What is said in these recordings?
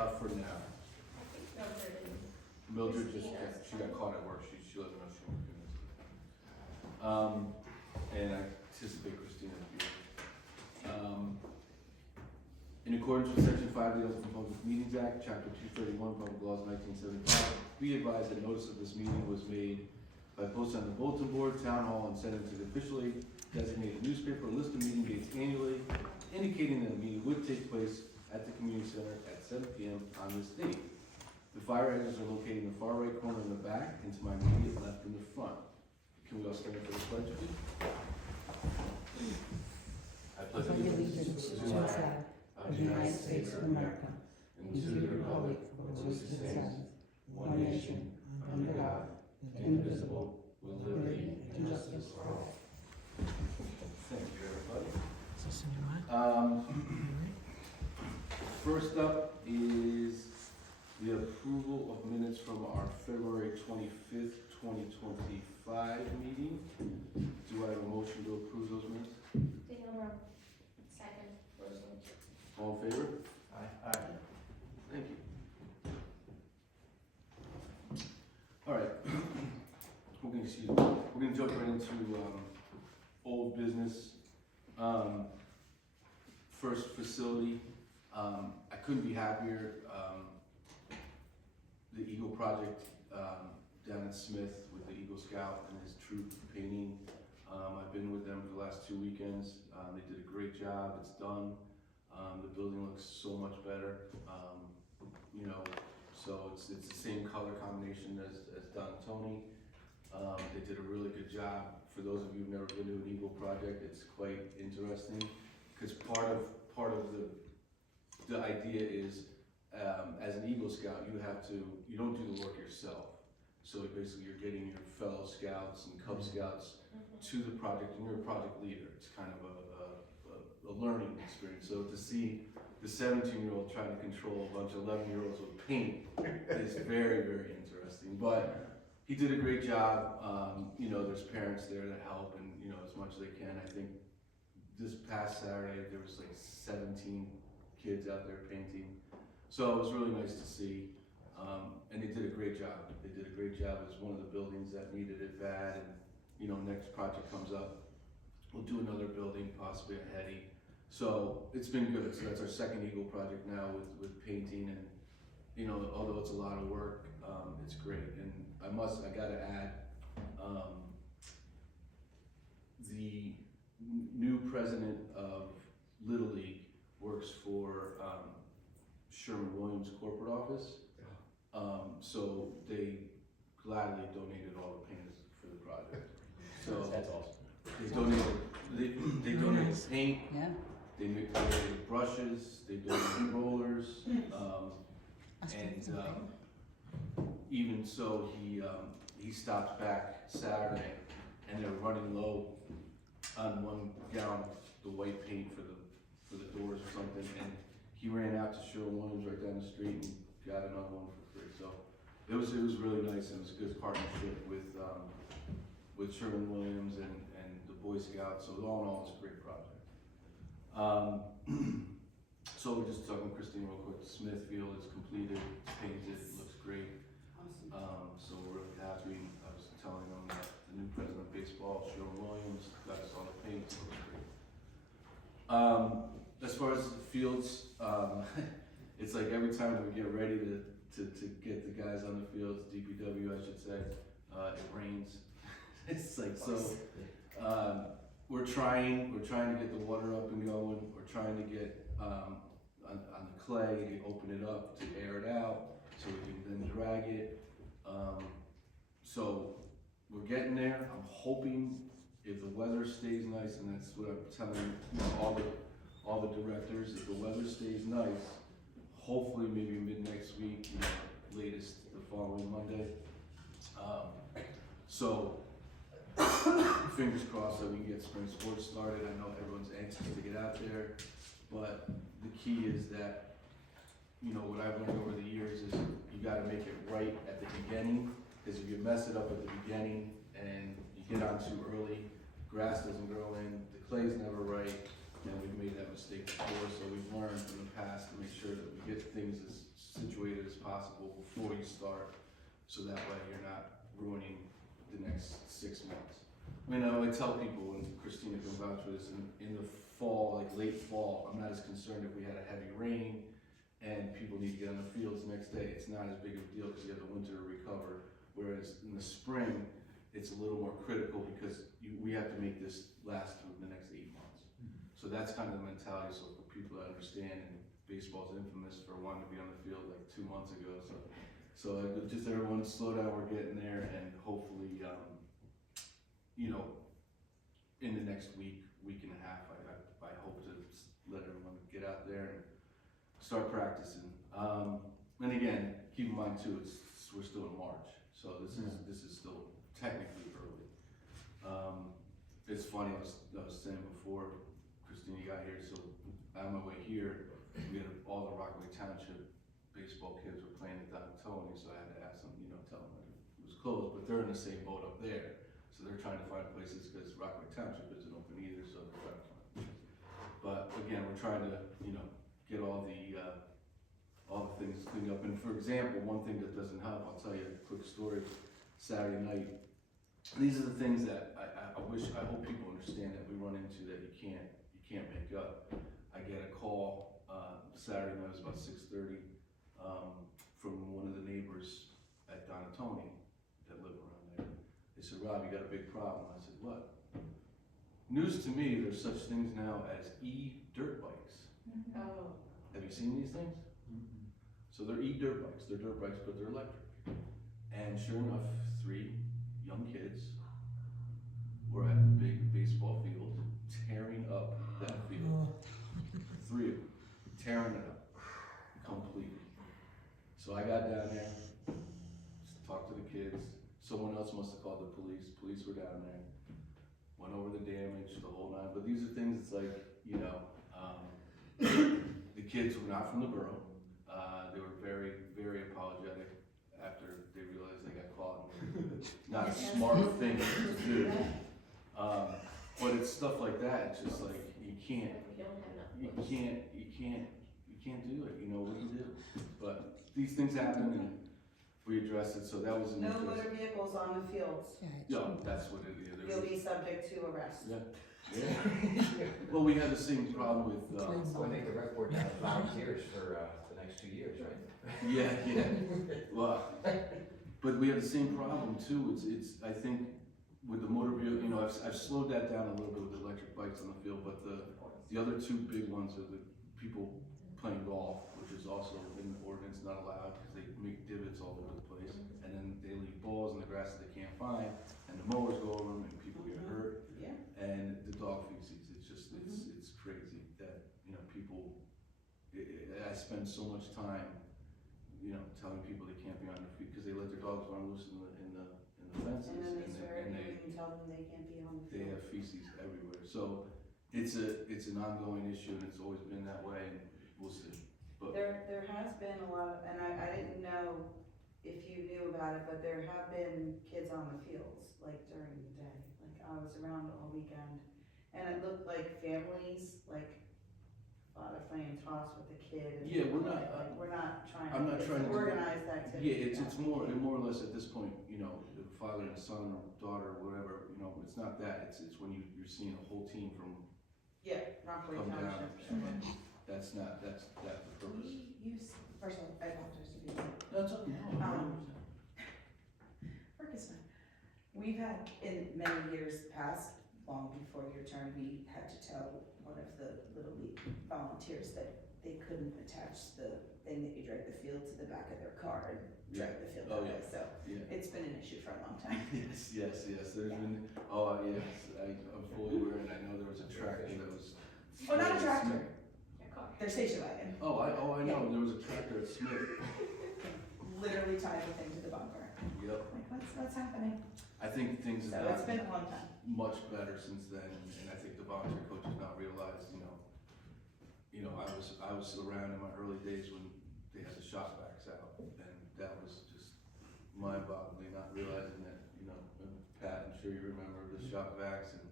For now. I think Mildred just, Christina's she got caught at work, she let me know she won't be doing this. And I anticipate Christina's being. In accordance with Section 5 of the Open Public Meetings Act, Chapter 231, Public Laws 1975, be advised that notice of this meeting was made by posting on the bulletin board, town hall, and sent to the officially designated newspaper, a list of meeting dates annually, indicating that the meeting would take place at the community center at 7 p.m. on this date. The fire hydrants are located in the far right corner in the back, and to my immediate left in the front. Can we all stand for the pledge, please? I pledge allegiance to the flag of the United States of America and to the republic for which it stands, one nation, under God, indivisible, with liberty and justice for all. Thank you, everybody. First up is the approval of minutes from our February 25th, 2025 meeting. Do I have a motion to approve those minutes? Daniel second, Roseland. All in favor? Aye. Thank you. All right. We're gonna jump right into old business. First facility. I couldn't be happier. The Eagle Project down at Smith with the Eagle Scout and his troop painting. I've been with them for the last 2 weekends. They did a great job. It's done. The building looks so much better. You know, so it's the same color combination as Don Tony. They did a really good job. For those of you who've never been to an Eagle Project, it's quite interesting because part of the idea is as an Eagle Scout, you don't do the work yourself. So basically you're getting your fellow scouts and Cub Scouts to the project, and you're a project leader. It's kind of a learning experience. So to see the 17-year-old trying to control a bunch of 11-year-olds with paint is very, very interesting. But he did a great job. You know, there's parents there to help, and you know, as much as they can. I think this past Saturday there was like 17 kids out there painting. So it was really nice to see, and they did a great job. They did a great job. It was one of the buildings that needed it bad, and you know, next project comes up, we'll do another building, possibly a heady. So it's been good. So that's our second Eagle project now with painting, and you know, although it's a lot of work, it's great. And I gotta add, the new president of Little League works for Sherman Williams corporate office. So they gladly donated all the paint for the project. So That's awesome. They donated paint. Yeah. They donated brushes. They donated rollers. And even so, he stopped back Saturday, and they're running low on 1 gallon of the white paint for the doors or something, and he ran out to Sherwin-Williams right down the street and got another one for free. So it was really nice, and it was a good partnership with Sherwin-Williams and the Boy Scouts. So all in all, it's a great project. So we're just talking to Christine real quick. Smithfield is completed, it's painted, it looks great. So we're really happy. I was telling them that the new president of baseball, Sherwin-Williams, got us all the paint, so it looks great. As far as the fields, it's like every time we get ready to get the guys on the fields, DPW I should say, it rains. It's like, so, we're trying to get the water up and going. We're trying to get, on the clay, to open it up, to air it out, so we can then drag it. So we're getting there. I'm hoping if the weather stays nice, and that's what I'm telling all the directors, if the weather stays nice, hopefully maybe mid next week, latest the following Monday. So fingers crossed that we can get spring sports started. I know everyone's anxious to get out there, but the key is that, what I've learned over the years is you gotta make it right at the beginning, because if you mess it up at the beginning and you get on too early, grass doesn't grow in, the clay's never right, and we've made that mistake before, so we've learned from the past to make sure that we get things as possible before you start, so that way you're not ruining the next 6 months. I mean, I tell people, and Christina can vouch for this, in the fall, like late fall, I'm not as concerned if we had a heavy rain and people need to get on the fields the next day. It's not as big of a deal because you have the winter to recover. Whereas in the spring, it's a little more critical because we have to make this last through the next 8 months. So that's kind of the mentality. So for people to understand, and baseball's infamous for wanting to be on the field like 2 months ago. So just everyone slow down. We're getting there, and hopefully, in the next week and a half, I hope to let everyone get out there and start practicing. And again, keep in mind too, we're still in March, so this is still technically early. It's funny, I was saying before Christina got here, so on my way here, we had all the Rockaway Township baseball kids were playing at Donatoni, so I had to ask them, tell them that it was closed, but they're in the same boat up there. So they're trying to find places because Rockaway Township isn't open either, so they're trying to find places. But again, we're trying to, get all the things cleaned up. And for example, one thing that doesn't help, I'll tell you a quick story. Saturday night, these are the things that I hope people understand that we run into that you can't make up. I get a call Saturday night, it was about 6:30, from one of the neighbors at Donatoni that live around there. They said, "Rob, you got a big problem." I said, "What?" News to me, there's such things now as e-dirt bikes. Oh. Have you seen these things? So they're e-dirt bikes. They're dirt bikes, but they're electric. And sure enough, 3 young kids were at the big baseball field tearing up that field. 3 of them, tearing it up completely. So I got down there, talked to the kids. Someone else must have called the police. Police were down there, went over the damage, the whole 9. But these are things, it's like, the kids were not from the borough. They were very, very apologetic after they realized they got caught. Not a smart thing to do. But it's stuff like that. It's just like you can't do it. What do you do? But these things happen, and we addressed it. So that was an No interest. motor vehicles on the fields. Yeah, that's what it is. You'll be subject to arrest. Yeah. Well, we had the same problem with. So I think the rec board now has volunteers for the next 2 years, right? Yeah. Well, but we have the same problem too. It's I think with the motor vehicle, I've slowed that down a little bit with the electric bikes on the field, but the other 2 big ones are the people playing golf, which is also in the ordinance not allowed because they make divots all over the place, and then they leave balls in the grass that they can't find, and the mowers go over them, and people get hurt. Yeah. And the dog feces, it's just, it's crazy that, people, I spend so much time, telling people they can't be on their feet, because they let their dogs run loose in the fences. And then they swear at you and tell them they can't be on the They field. have feces everywhere, so it's an ongoing issue, and it's always been that way, and we'll see. But There has been a lot of, and I didn't know if you knew about it, but there have been kids on the fields, like during the day. Like I was around all weekend, and it looked like families, like father playing toss with the kid. And Yeah, we're not, we're not trying. I'm not it's trying to do- organized activity. yeah, it's more or less at this point, the father and son or daughter or whatever, it's not that, it's when you're seeing a whole team from Rockaway come down. Township. That's the purpose. We use, first of all, I apologize to be. That's okay. Work is fine. We've had, in many years past, long before your term, we had to tell one of the Little League volunteers that they couldn't attach the thing that you drag the field to the back of their car and drag the field that way, so Yeah. it's been an issue for a long time. Yes, there's been, I'm fully aware, and I know there was a tractor that was. Oh, not a tractor, Your car. their station wagon, I know, there was a tractor at Smith. literally tied the thing to the bumper. Yep, Like, what's happening? I think things So have it's gotten been a long time. much better since then, and I think the volunteer coaches now realize, I was around in my early days when they had the shop vacs out, and that was just mind-boggling, not realizing that, Pat, I'm sure you remember the shop vacs, and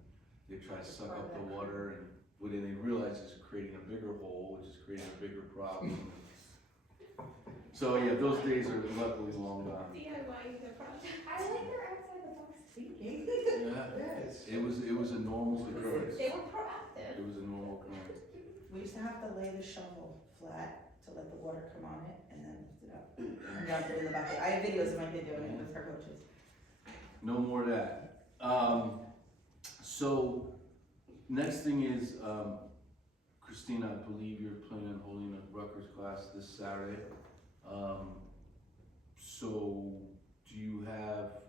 they try to suck up the water, and when they realize it's creating a bigger hole, which is creating a bigger problem. So yeah, those days are luckily long gone. DIY the project. I like their outside the box thinking. Yeah, it was a normal occurrence. They were proactive. It was a normal occurrence. We used to have to lay the shovel flat to let the water come on it and then lift it up. And dump it in the bucket. I have videos of my kid doing it with her coaches. No more of that. So next thing is, Christina, I believe you're planning on holding a Rutgers class this Saturday. So do you have,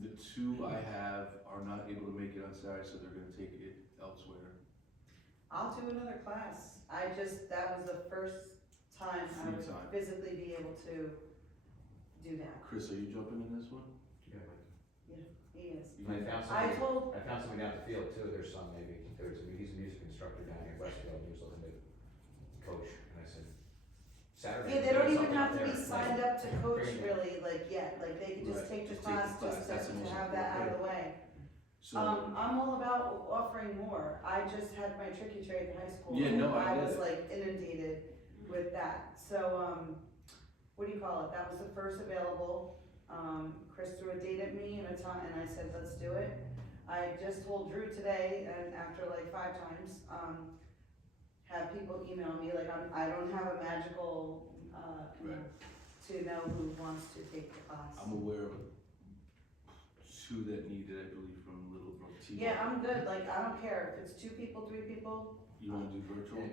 the two I have are not able to make it on Saturday, so they're gonna take it elsewhere. I'll do another class. That was the first time I Free would time. physically be able to do that. Chris, are you jumping in this one? He is. I found I somebody, told, I found somebody down at the field too, there's some maybe, he's a music instructor down here in Westfield, and he was looking to coach, and I said, Saturday. yeah, they don't there's even something have out to be there, signed like, up to coach training. really, like, yet. Like, they could just Right. take the Just take the class class. just That's the to most have that out of the way. So, I'm all about offering more. I just had my tricky trade in high school. Yeah, no, I and get was it. like inundated with that. So, what do you call it? That was the first available. Chris threw a date at me and a time, and I said, let's do it. I just told Drew today, and after like 5 times, have people email me, like, I don't have a magical, Right. to know who wants to take the class. I'm aware of 2 that need it, I believe, from Littlebrook T. Yeah, I'm good, like, I don't care if it's 2 people, 3 people. You wanna do virtual?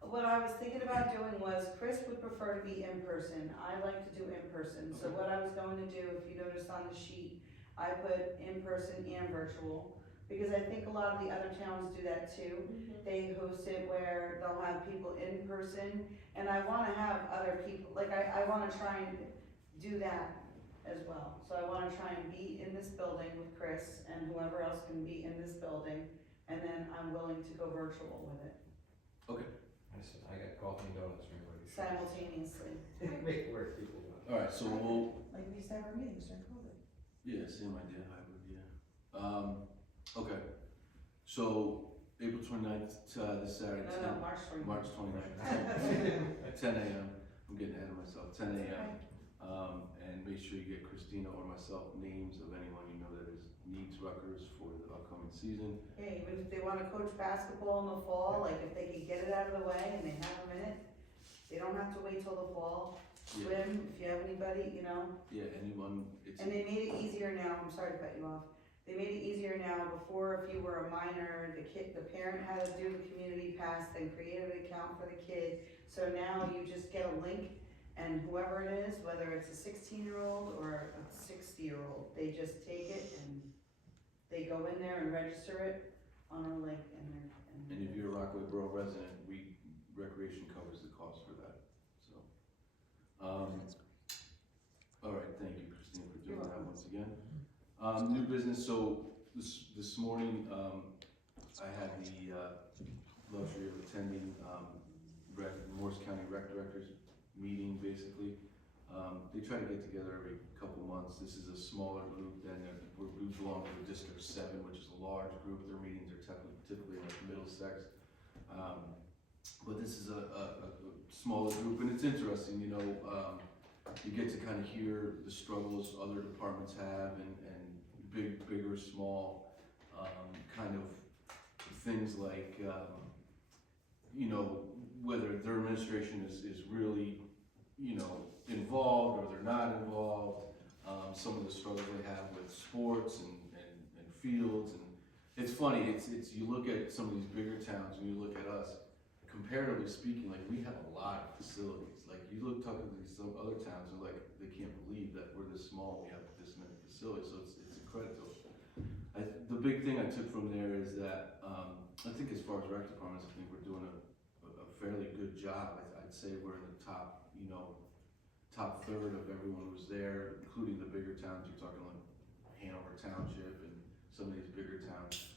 What I was thinking about doing was, Chris would prefer to be in person, I like to do in person, so Okay. what I was going to do, if you noticed on the sheet, I put in person and virtual, because I think a lot of the other towns do that too. They host it where they'll have people in person, and I wanna have other people, like, I wanna try and do that as well. So I wanna try and be in this building with Chris, and whoever else can be in this building, and then I'm willing to go virtual with it, I said, I got coffee and donuts for everybody. simultaneously. Make it work, people do it. Alright, so we'll, Like we used to have our meetings during COVID. yeah, same idea, hybrid, yeah. Okay, so April 29th, this Saturday, No, March 20th. March 29th, 10 a.m. I'm getting ahead of myself, 10 a.m. And make sure you get Christina or myself names of anyone you know that needs Rutgers for the upcoming season. Yeah, even if they wanna coach basketball in the fall, like if they could get it out of the way and they have a minute, they don't have to wait till the fall. Yeah, Swim, if you have anybody, you know, yeah, anyone, it's, and they made it easier now, I'm sorry to cut you off. They made it easier now. Before, if you were a minor, the parent had to do the community pass, then create an account for the kid. So now you just get a link, and whoever it is, whether it's a 16-year-old or a 60-year-old, they just take it and they go in there and register it on a link, and if you're a Rockaway Borough resident, Recreation covers the cost for that, so. Alright, thank you, Christine, for doing that once again. New business, so this morning, I had the luxury of attending, Morris County Rec Directors meeting, basically. They try to get together every couple months. This is a smaller group than, we belong to District 7, which is a large group. Their meetings are typically like Middlesex. But this is a smaller group, and it's interesting, you know, you get to kind of hear the struggles other departments have, and big or small, kind of things like, you know, whether their administration is really, you know, involved or they're not involved, some of the struggles they have with sports and fields, and it's funny, it's you look at some of these bigger towns and you look at us, comparatively speaking, like, we have a lot of facilities. Like, you talk to some other towns, and like, they can't believe that we're this small, we have this many facilities, so it's a credit to us. The big thing I took from there is that, I think as far as rec departments, I think we're doing a fairly good job. I'd say we're in the top, you know, top third of everyone who's there, including the bigger towns. You're talking like Hanover Township and some of these bigger towns.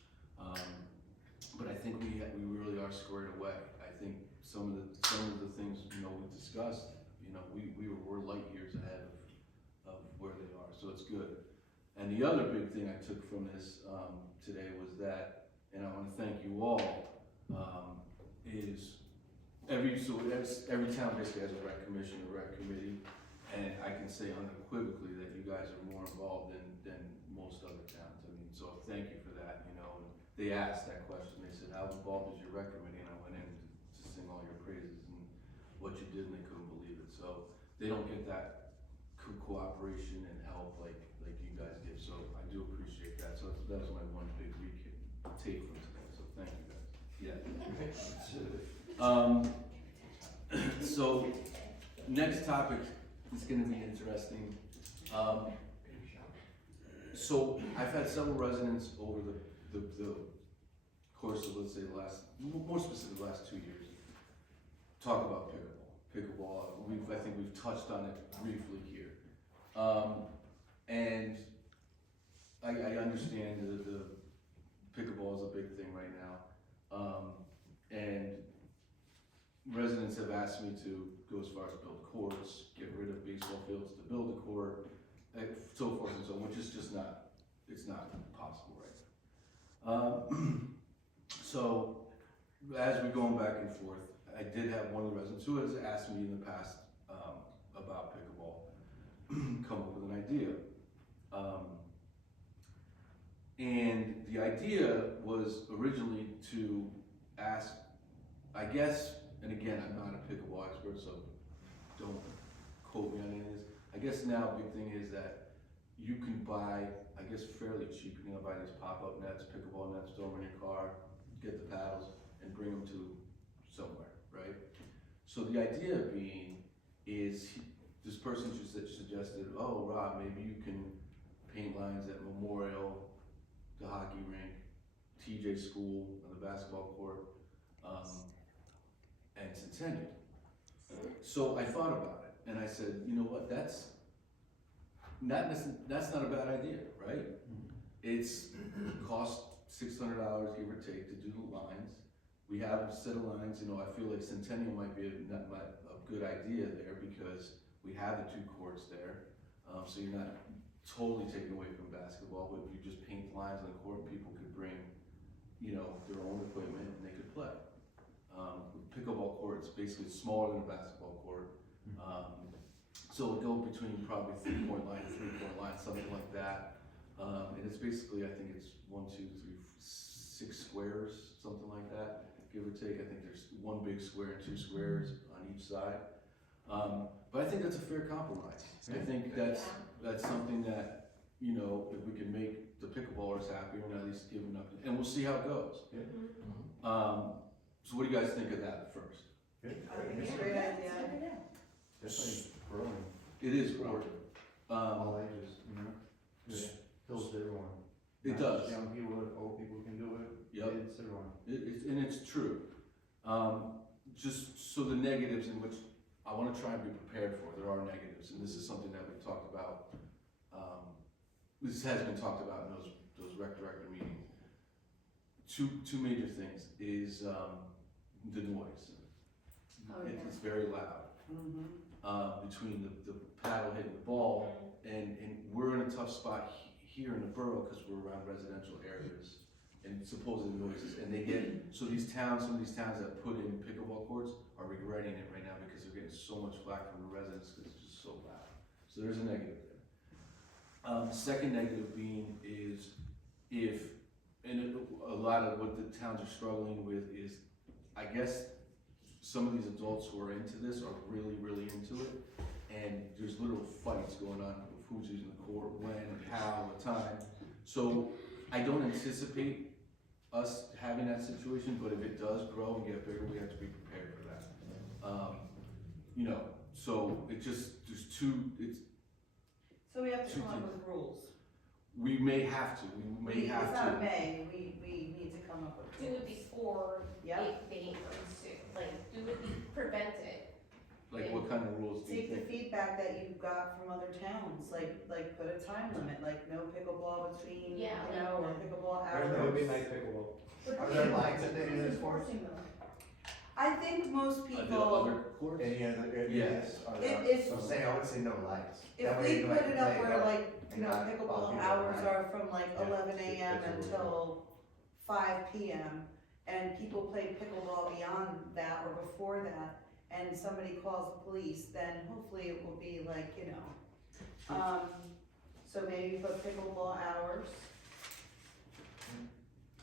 But I think we really are squared away. I think some of the things, you know, we discussed, you know, we're light years ahead of where they are, so it's good. And the other big thing I took from this today was that, and I want to thank you all, is every town basically has a rec commission, a rec committee, and I can say unequivocally that you guys are more involved than most other towns. I mean, so thank you for that, you know, and they asked that question, they said, how involved is your rec committee? And I went in to sing all your praises and what you did, and they couldn't believe it. So they don't get that cooperation and help like you guys give, so I do appreciate that. So that was my one big take from today, so thank you guys. Yeah. So next topic is gonna be interesting. So I've had several residents over the course of, let's say, more specifically, the last 2 years, talk about pickleball. I think we've touched on it briefly here. And I understand that the pickleball is a big thing right now. And residents have asked me to go as far as build courts, get rid of baseball fields to build a court, and so forth and so on, which is just it's not possible right now. So as we're going back and forth, I did have one of the residents who has asked me in the past about pickleball, come up with an idea. And the idea was originally to ask, I guess, and again, I'm not a pickleball expert, so don't quote me on any of this. I guess now a big thing is that you can buy, I guess fairly cheap, you can buy these pop-up nets, pickleball nets, throw them in your car, get the paddles, and bring them to somewhere, right? So the idea being is, this person just suggested, oh Rob, maybe you can paint lines at Memorial, the hockey rink, TJ School, on the basketball court, and Centennial. So I thought about it, and I said, you know what, that's not a bad idea, right? It's cost $600 give or take to do the lines. We have a set of lines, you know, I feel like Centennial might be a good idea there because we have the 2 courts there. So you're not totally taken away from basketball, but if you just paint lines on the court, people could bring, you know, their own equipment and they could play. Pickleball court is basically smaller than a basketball court. So it go between probably 3-point line and 3-point line, something like that. And it's basically, I think it's 1, 2, 3, 6 squares, something like that, give or take. I think there's 1 big square and 2 squares on each side. But I think that's a fair compromise. I think that's something that, you know, if we can make the pickleballers happier and at least give them up, and we'll see how it goes. So what do you guys think of that first? I think it's a great idea. Definitely growing, It is growing. all ages, you know? It appeals to everyone. It Not does. just young people, old people can do it. Yep. It's everyone. And it's true. Just so the negatives in which I want to try and be prepared for, there are negatives, and this is something that we've talked about. This has been talked about in those rec director meetings. Two major things is the noise. It's very loud. Between the paddle hitting the ball, and we're in a tough spot here in the borough because we're around residential areas and supposed noises, and some of these towns that put in pickleball courts are regretting it right now because they're getting so much flack from the residents because it's just so loud. So there's a negative there. Second negative being is a lot of what the towns are struggling with is, I guess, some of these adults who are into this are really, really into it, and there's literal fights going on with who's using the court, when, how, what time. So I don't anticipate us having that situation, but if it does grow and get bigger, we have to be prepared for that. You know, so So we have to Two come up things. with rules. we may have to, It's not May, we need to come up with Do rules. it before Yep. they ensue, like, prevent it. Like, what kind of rules do you Take the think? feedback that you got from other towns, like put a time limit, like no pickleball between, Yeah, you know, or pickleball There's hours. no midnight pickleball. Are there lines that they do this for? I think most The people, other courts? Any other, Yes. If- So I'm saying, I would say no lights. if That way we you can put like it up play where dark like, you know, and not bother pickleball people hours at night. are from like Yeah. 11 a.m. That's a rule. until 5 p.m. and people play pickleball beyond that or before that, and somebody calls the police, then hopefully it will be like, you know, so maybe put pickleball hours.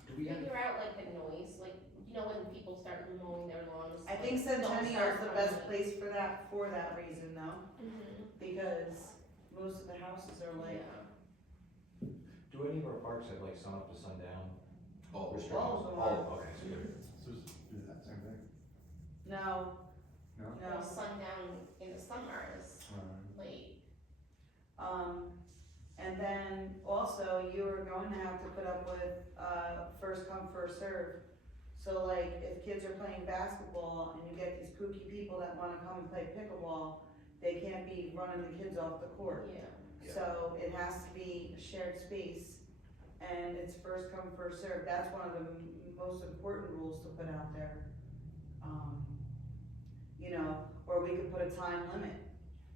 Do we have, Figure out like the noise, like, you know, when people start mowing their lawns. I think like, don't Centennial is start the best running. place for that reason though, Mhm. because most of the houses are like, Yeah. do any of our parks have like sun up to sundown All the restrictions? All of them are. Oh, okay, so good. So just do that same thing. no, No? Well, no. sundown in the summer is late. And then also you are going to have to put up with, first come, first serve. So like, if kids are playing basketball and you get these kooky people that wanna come and play pickleball, they can't be running the kids off the court. Yeah. Yeah. So it has to be a shared space, and it's first come, first served. That's one of the most important rules to put out there. You know, or we could put a time limit,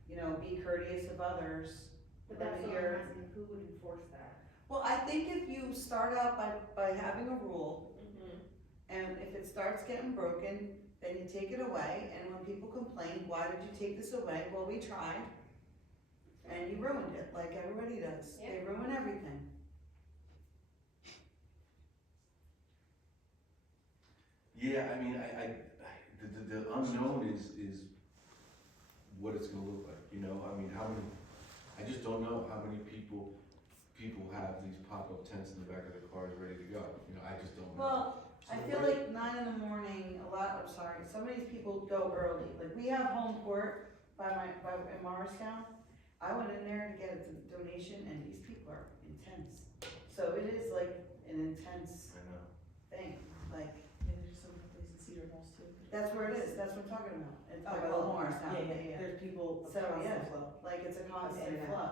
you know, be courteous of others. But that's limit what your- I'm asking, who would enforce that? Well, I think if you start out by having a rule, Mhm. and if it starts getting broken, then you take it away, and when people complain, why did you take this away? Well, we tried, and you ruined it, like everybody does. They ruin everything. Yeah, I mean, the unknown is what it's gonna look like, you know, I mean, I just don't know how many people have these pop-up tents in the back of their cars ready to go, you know, I just don't know. Well, I feel like 9 in the morning, some of these people go early, like we have home court in Morristown. I went in there to get a donation and these people are intense, so it is like an intense I know. thing, like, There's some places in Cedar Falls too. that's where it is, that's what I'm talking about. It's Oh, like by all the Mars, Morristown, yeah, there's people of So, constant yeah. flow, like it's a constant In and out. flow,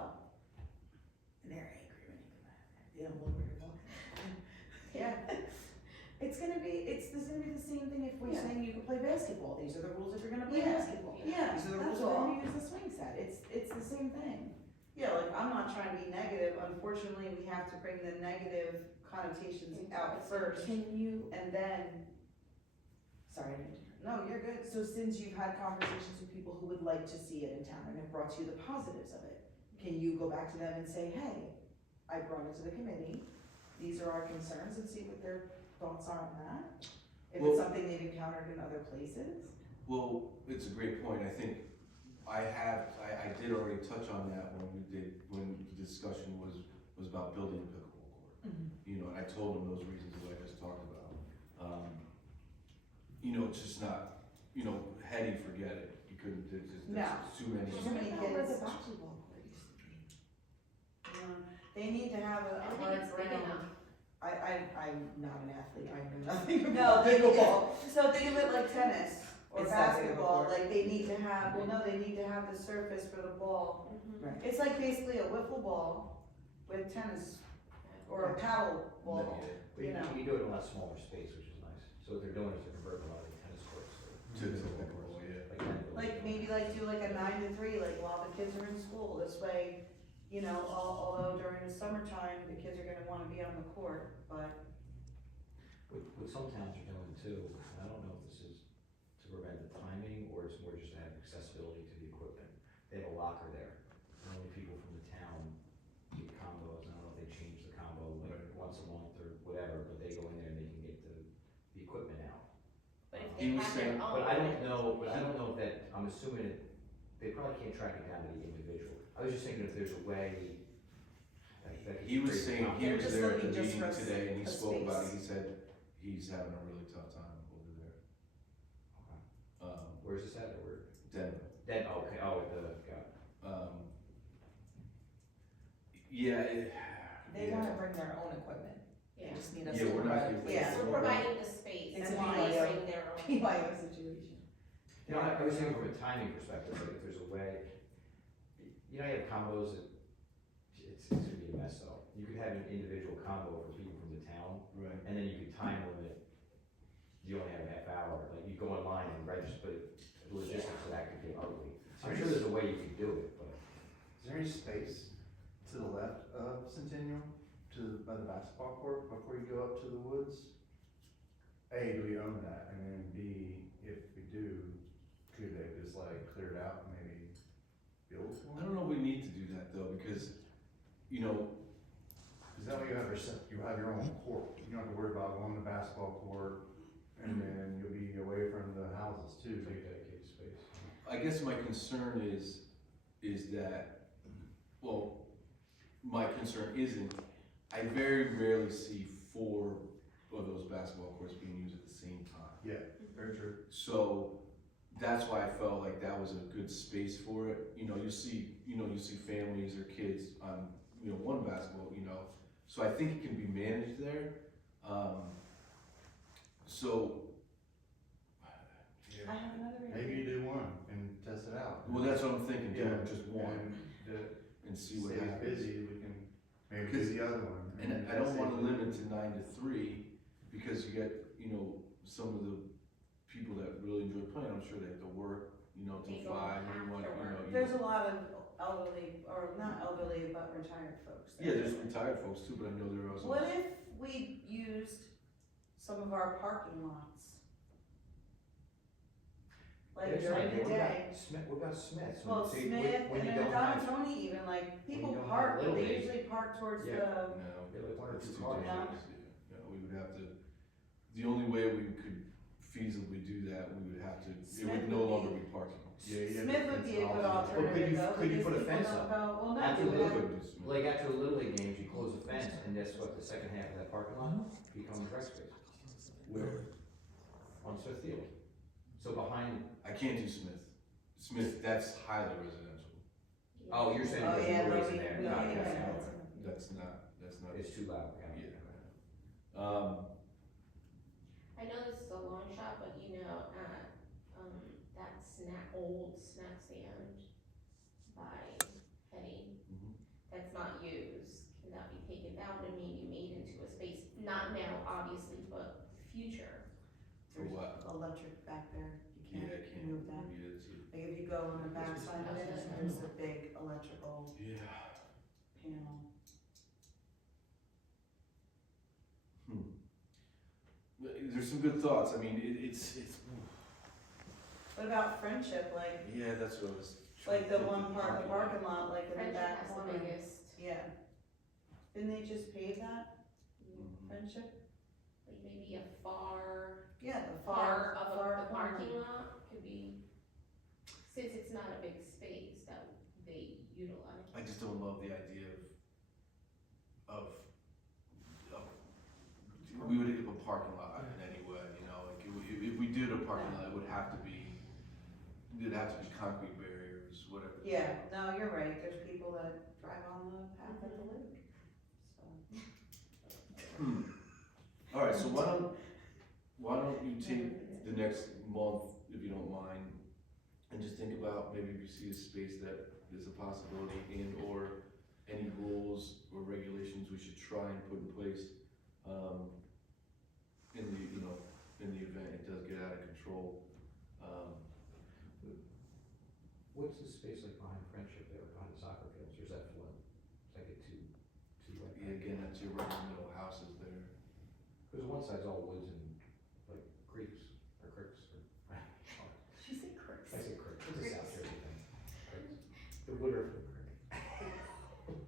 and they're angry when you come out of there, they don't know where you're walking. yeah. It's gonna be the same thing if we're Yeah. saying you can play basketball, these are the rules if you're gonna play Yeah. basketball. Yeah, These are the that's rules if you're all. gonna use the swing set, it's the same thing. Yeah, like, I'm not trying to be negative, unfortunately, we have to bring the negative connotations out first, Can you, and then, sorry, I didn't interrupt. no, you're good. So since you've had conversations with people who would like to see it in town and have brought to you the positives of it, can you go back to them and say, hey, I brought it to the committee, these are our concerns, and see what their thoughts are on that? If Well- it's something they've encountered in other places? Well, it's a great point, I think I did already touch on that when the discussion was about building a pickleball court. You know, and I told them those reasons that I just talked about. You know, it's just not, you know, heady, forget it, you couldn't, there's too many. Too many I don't know where the kids. basketball court used to be. They need to have I a don't think hard it's big ground. enough. I'm not an athlete, I know nothing No, about they pickleball. So think of it like tennis or It's that big of a basketball, court. like they need to have, they need to have the surface for the ball. Mhm. Right. It's like basically a wiffle ball with tennis or a paddle ball. But You know. you do it in a lot smaller space, which is nice. So what they're doing is they're converting a lot of the tennis courts To to pickleball, yeah. like that. Like maybe like do like a 9 to 3, like while the kids are in school, this way, you know, although during the summertime, the kids are gonna wanna be on the court, but, What some towns are doing too, and I don't know if this is to prevent the timing or it's more just to have accessibility to the equipment. They have a locker there, and only people from the town get combos, I don't know if they change the combo like Right. once a month or whatever, but they go in there and they can get the equipment out. But if He they was have their saying- own. But I don't know if that, I'm assuming they probably can't track it down to the individual. I was just thinking if there's a way that He was saying, he They're was just there at the looking just meeting for today and he a spoke about it, space. he said he's having a really tough time over there. Where's this at, or where? Denver. Then, okay, got it. Yeah, They wanna bring their own equipment, they Yeah. just need us Yeah, to we're not provide a giving- place. Yeah. We're providing the space, It's and a why BYO. bring their own. BYO situation. You know, I was thinking from a timing perspective, like if there's a way, you know, you have combos that, it's gonna be a mess though. You could have an individual combo for people from the town, right. and then you could time limit, you only have a half hour, like you go online and register, but the logistics of that could get ugly. I'm sure there's a way you could do it, but. Is there any space to the left of Centennial, by the basketball court, before you go up to the woods? A, do we own that, and then B, if we do, could they just like clear it out and maybe build I one? don't know if we need to do that though, because, you know, Cause that way you have your own court, you don't have to worry about going to basketball court, and then you'll be away from the houses too. Take dedicated space. I guess my concern is that, well, my concern isn't, I very rarely see 4 of those basketball courts being used at the same time. Yeah, very true. So that's why I felt like that was a good space for it. You know, you see families or kids on, one basketball, so I think it can be managed there. So, I have another idea. Maybe you do one and test it out. well, that's what I'm thinking, doing Yeah, just one and see what Stays happens. busy, we can maybe do the other one. And I don't wanna limit to 9 to 3, because you get, some of the people that really enjoy playing, I'm sure they have to work, till People 5, have and to work. There's a lot of elderly, or not elderly, but retired folks. that Yeah, do there's it. retired folks too, but I know there are also. What if we used some of our parking lots? Like That's during right. the What about day, Smith, what about Smith? well, See, Smith when and you then don't have- Donatoni even, like, people don't have park, Little they League. usually park towards Yeah. the, No, Yeah, like 1 or it's 2 too cars. dangerous, yeah. We would have to, the only way we could feasibly do that, we would have to, it Smith would no would longer be- be parking. Yeah, you have Smith to would be a fence good it off. Well, alternative though, could you because put a people fence don't up? go, well, no, After you the would Little have, Could do Smith. Like after the Little League games, you close the fence, and that's what the second half of that parking lot becomes rec space Where? on Smith Field. So behind, I can't do Smith. Smith, that's highly residential. oh, you're saying oh there's yeah, noise no, in we, there? we, Not- yeah, that's- That's not, It's too loud, yeah. yeah. I know this is a long shot, but that old snack stand by Eddie, Mhm. that's not used, can that be taken down and maybe made into a space, not now, obviously, but future? For what? electric back there, you Yeah, I can't can't, move that. yeah, it's Like if you go on the back side of it, there's a big electrical yeah. panel. There's some good thoughts, I mean, it's, What about Friendship, like, yeah, that's what I was. like the trying to one think part of the parking lot, like in the Friendship back has the corner? biggest, Yeah. Didn't they just pave that, Mhm. Friendship? like maybe a far Yeah, the part far, of far the parking corner. lot could be, since it's not a big space that they utilize. I just don't love the idea of we would have a parking lot in any way, if we did a parking lot, it would have to be, it'd have to be concrete barriers, whatever. Yeah, no, you're right, there's people that drive on the path of the lake, so. Alright, so why don't you take the next month, if you don't mind, and just think about maybe if you see a space that is a possibility and or any rules or regulations we should try and put in place, in the event it does get out of control. What's the space like behind Friendship there, behind the soccer fields, or is that flood? Does that get too like? Yeah, again, that's your run of the middle houses there. Cause one side's all woods and like creeks, or cricks, or. She said crooks. I say crick, it's a South Jersey thing. Cricks. The Woodruff Creek.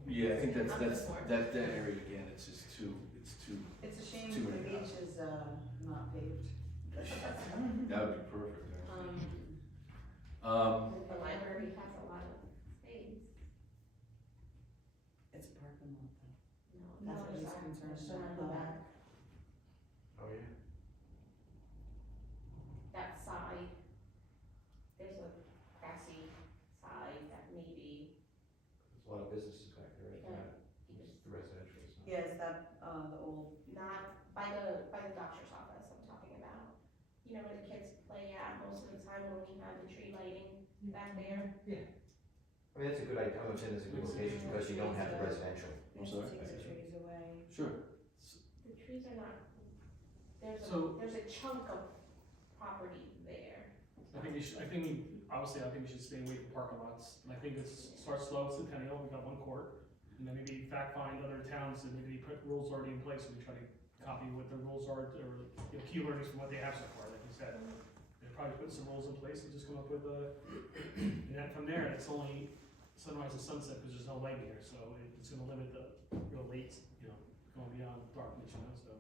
Yeah, I think I'm for it. that area again, it's just too, It's a shame Too the many beach is, not paved. that would be perfect, actually. The library has a lot of space. It's a parking lot though. No, That's what it's he's not. concerned It's not about. the back. Oh, yeah. That side, there's a grassy side that maybe, There's a lot of businesses back there, right? Yeah. It's the residential, it's not. Yeah, is that, the old, not by the doctor's office I'm talking about. You know where the kids play at most of the time when we have the tree lighting back there? I mean, that's a good idea, I'm saying that's a good location, because you don't have the residential. I'm sorry? takes the trees away. Sure. The trees are not, So- there's a chunk of property there. I think we should stay away from parking lots, and I think start slow, Centennial, we got one court, and then maybe fact find other towns, and maybe put rules already in place, and we try to copy what the rules are, or, you know, key learnings from what they have so far, like you said. They're probably putting some rules in place and just come up with and then from there, it's only sunrise to sunset, because there's no light here, so it's gonna limit the real late, you know, going beyond darkness, you know, so.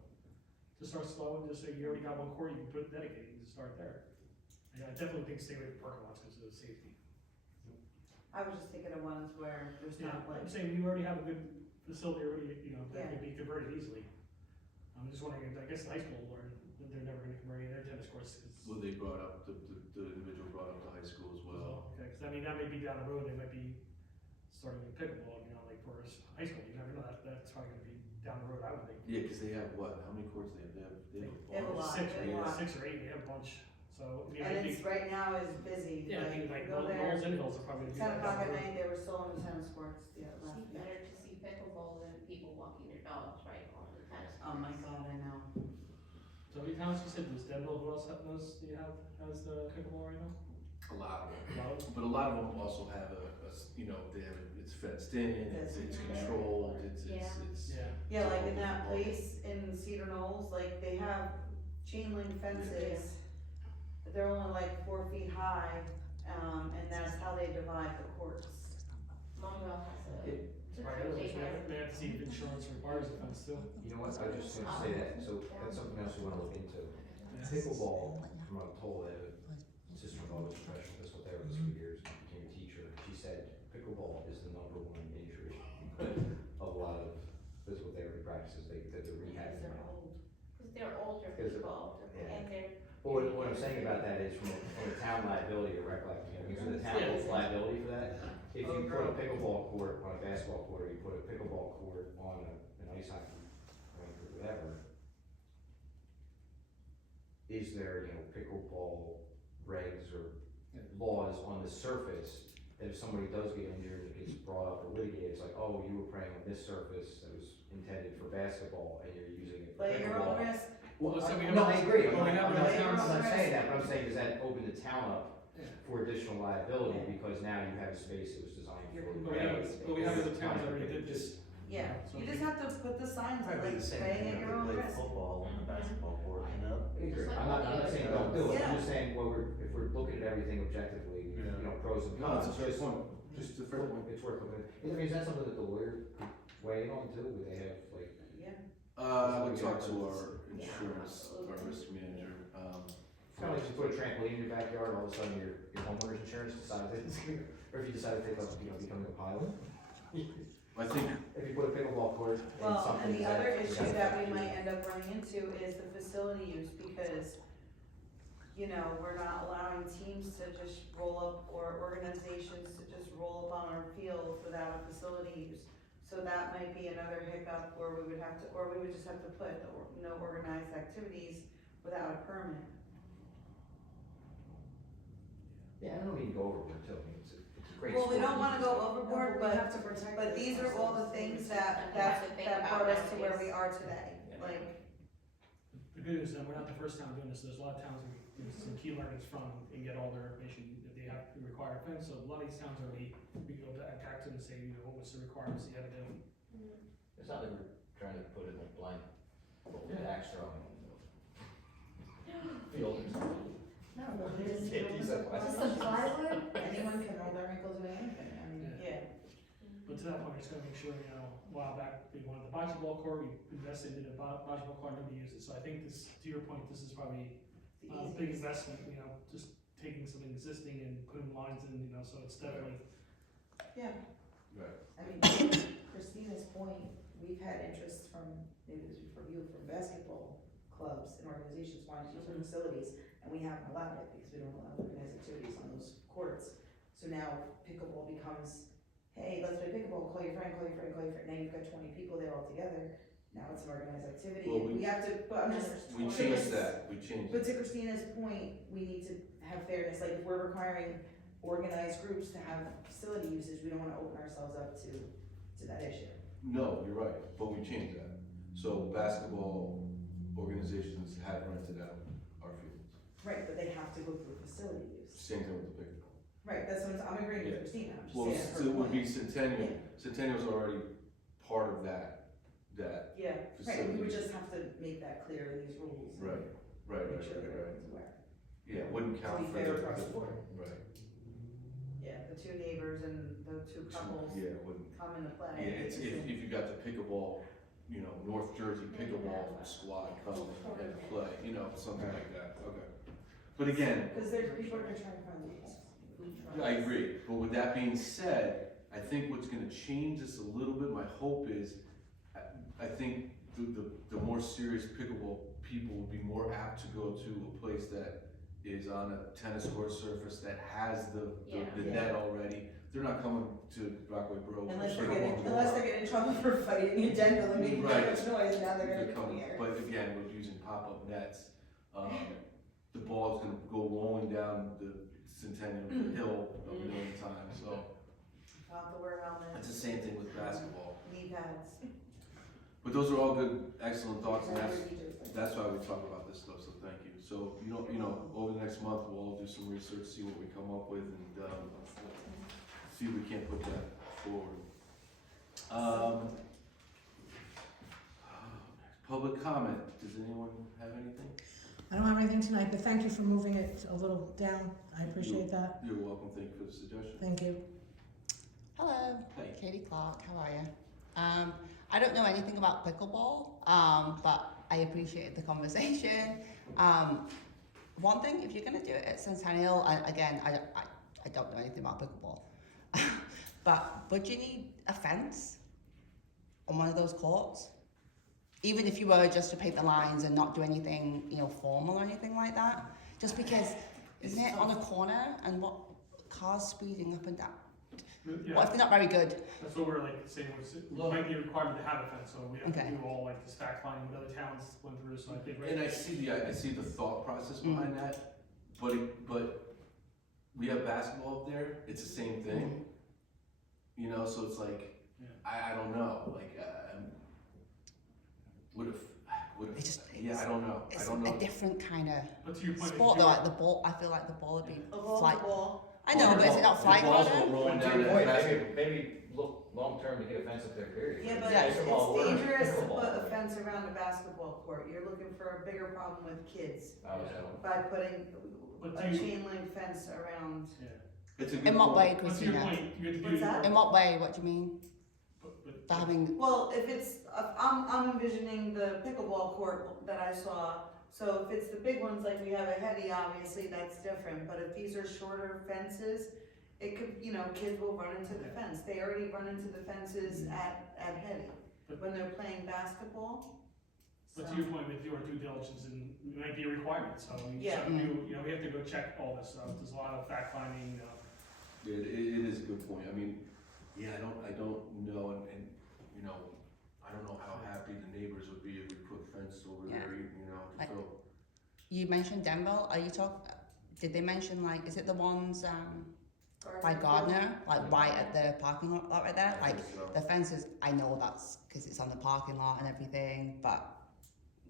Just start slow and just say, you already got one court, you can put dedicated, you just start there. And I definitely think stay away from parking lots because of the safety. I was just thinking of ones where there's Yeah, not like, I'm saying you already have a good facility already, you know, that Yeah. could be converted easily. I'm just wondering, I guess the high school, or they're never gonna convert any of their tennis courts, cause. Well, they brought up, the individual brought up the high school as well. Okay, cause I mean, that may be down the road, they might be starting with pickleball, you know, like for high school, you never know, that's probably gonna be down the road, I would think. Yeah, cause they have what, how many courts they have? They have a lot, Six, they have a lot. 6 or 8, they have a bunch, so, I mean, I and think, it's right now is busy, yeah, I think like, like go there, Knowles and Hills are probably gonna be 10 down o'clock the at road. night, they were still on the tennis courts, yeah, It's last night. better to see pickleball than people walking their dogs, right, on the tennis courts. Oh my god, I know. So how many towns you said, was Denville, who else do you have, has the pickleball right now? A lot of them. Lowe's? But a lot of them also have you know, they have, it's fenced in, it's controlled, it's. Yeah. Yeah, like in that place in Cedar Knolls, like they have chain link fences, but they're only like 4 feet high, and that's how they divide the courts. Monmouth has a. Right, otherwise they have to see if insurance requires a fence too. You know what, I was just gonna say that, so that's something else we wanna look into. Pickleball, from what I'm told, I have a sister-in-law was a professional physical therapist for years, became a teacher. She said pickleball is the #1 injury of a lot of physical therapy practices, that they're rehabbing. Because they're older Because they're- people, yeah. and they're. But what I'm saying about that is from a town liability or recollecting, I mean, so the town holds liability for that. If you put a pickleball court on a basketball court, or you put a pickleball court on an ice hockey rink or whatever, is there, you know, pickleball regs or laws on the surface that if somebody does get injured, it gets brought up or litigated, it's like, oh, you were playing on this surface that was intended for basketball and you're using it for Play your own pickleball. risk. Well, Let's say we no, have- I agree, well, we have I'm not towns- saying that, but I'm saying, does that open the town up Yeah. for additional liability, because now you have a space that was designed for. But we have other towns that already did this. Yeah, So you we- just have to put the signs, Probably like, the same play thing, at if your own they play risk. football on the basketball court, you know? I agree, I'm not saying don't do it, I'm just saying, well, if we're looking at everything objectively, you Yeah. know, pros and No, cons, it's a fair just, point, just a fair point. it's worth looking at. I mean, is that something that the lawyer could weigh in on too, would they have, like, I would talk to our insurance, our risk manager, kinda like you put a trampoline in your backyard, all of a sudden your homeowner's insurance decides it's, or if you decide to take up, you know, becoming a pilot. I think, If you put a pickleball court in Well, something and the that. other you issue know, that we might end up running into is the facility use, because, you know, we're not allowing teams to just roll up, or organizations to just roll up on our field without a facility use. So that might be another hiccup where we would have to, or we would just have to put no organized activities without a permit. Yeah, I don't mean to go overboard too, I mean, it's a great Well, sport. we don't wanna go overboard, We have but, to protect. but these are all the things that brought us to where we are today, like. The good news is that we're not the first town doing this, there's a lot of towns we get some key learnings from and get all their information, if they have to require a fence, so a lot of these towns already, we can go back to them and say, you know, what was the requirements you had to do. It's not like we're trying to put in like blind, tax throwing. Field or something. No, but it is. Safety's up. Just a plywood, anyone can roll their ankles with anything, I mean. Yeah, But to that point, we just gotta make sure, you know, a while back, we wanted the bocce ball court, we invested in a bocce ball court, nobody used it, so I think this, to your point, this is probably the a big easiest. investment, you know, just taking something existing and putting lines in, you know, so it's definitely, Yeah, right, I mean, Christina's point, we've had interest from, maybe this is from you, from basketball clubs and organizations wanting to use our facilities, and we haven't allowed it because we don't allow organized activities on those courts. So now pickleball becomes, hey, let's play pickleball, call your friend, call your friend, call your friend, now you've got 20 people there all together, now it's an organized activity, Well, and we have to, but I'm just. we changed that, we changed But it. to Christina's point, we need to have fairness, like if we're requiring organized groups to have facility uses, we don't wanna open ourselves up to that issue. No, you're right, but we changed that. So basketball organizations have rented out our fields. Right, but they have to go through facility use. Same thing with the pickleball. Right, that's what I'm agreeing with Yeah. Christina, I'm just Well, saying her it would be point. Centennial, Yeah. Centennial's already part of that. that. Yeah, right, we Facility. would just have to make that clear in these rules. and Right, Make sure that everyone's aware. Yeah, it wouldn't count be for fair the. across the board. Right. Yeah, the two neighbors and the two couples Yeah, it wouldn't. come into play. Yeah, it's, if you got the pickleball, you know, North Jersey pickleball squad coming into play, you know, something like that, okay. But again, Because there's people are gonna try to find rules. I agree, but with that being said, I think what's gonna change this a little bit, my hope is, I think the more serious pickleball people would be more apt to go to a place that is on a tennis court surface that has the Yeah. net already. They're not coming to Rockaway Borough. Unless for they're the getting, one unless ball. they're getting in trouble for fighting in Denville and making too Right. much noise, now they're They're gonna come coming, here. but again, we're using pop-up nets. The ball's gonna go rolling down the Centennial Hill a million times, so I'll have to wear a helmet, it's the same thing with basketball. knee pads. But those are all good, excellent thoughts, and Exactly what you just said. that's why we talk about this stuff, so thank you. So, you know, over the next month, we'll all do some research, see what we come up with, and, see if we can't put that forward. Public comment, does anyone have anything? I don't have anything tonight, but thank you for moving it a little down. I appreciate that. You're welcome, thank you for the suggestion. Thank you. Hello, Hey. Katie Clark, how are you? I don't know anything about pickleball, but I appreciated the conversation. One thing, if you're going to do it at Centennial, I don't know anything about pickleball, but would you need a fence on one of those courts? Even if you were just to paint the lines and not do anything, you know, formal or anything like that? Just because, isn't it on a corner and what cars speeding up and down? Yeah, What if they're not very good? that's what we're like saying, it might be a requirement to have a fence, so we have Okay. to do all like this fact finding what other towns went through, so I think, right? And I see the thought process behind that, but we have basketball up there, it's the same thing. You know, so it's like, Yeah. I don't know, like, what It's if, just, yeah, I don't know, I It's don't know. a different kind of But to your point, sport though, like the ball, I feel like the ball would be Above flight. the ball. I know, but is it not flight The balls harder? go rolling But to down your that point, basket. maybe look long-term to get a fence up there, period. Yeah, but Yeah. it's Pickleball or dangerous to pickleball. put a fence around a basketball court. You're looking for a bigger problem with kids I was out. by putting But a to you- chain link fence around. Yeah, It's a good In what way, point. but to your Christina? point, you have to do. What's that? In what way? What do you mean? But For having, Well, if it's, I'm envisioning the pickleball court that I saw. So if it's the big ones, like we have a Hetty, obviously that's different. But if these are shorter fences, it could, you know, kids will run into the fence. They already run into the fences at Hetty when they're playing basketball. But So- to your point, with your due diligence, and it might be a requirement, so we Yeah. just have to do, you know, we have to go check all this stuff, there's a lot of fact finding, you know. It is a good point, I mean, yeah, I don't know, and, you know, I don't know how happy the neighbors would be if we put fence over Yeah. there, you know, Like- so. you mentioned Denville, are you did they mention like, is it the ones by Gardner? Like right at the parking lot right there? I Like think so. the fences, I know that's because it's on the parking lot and everything, but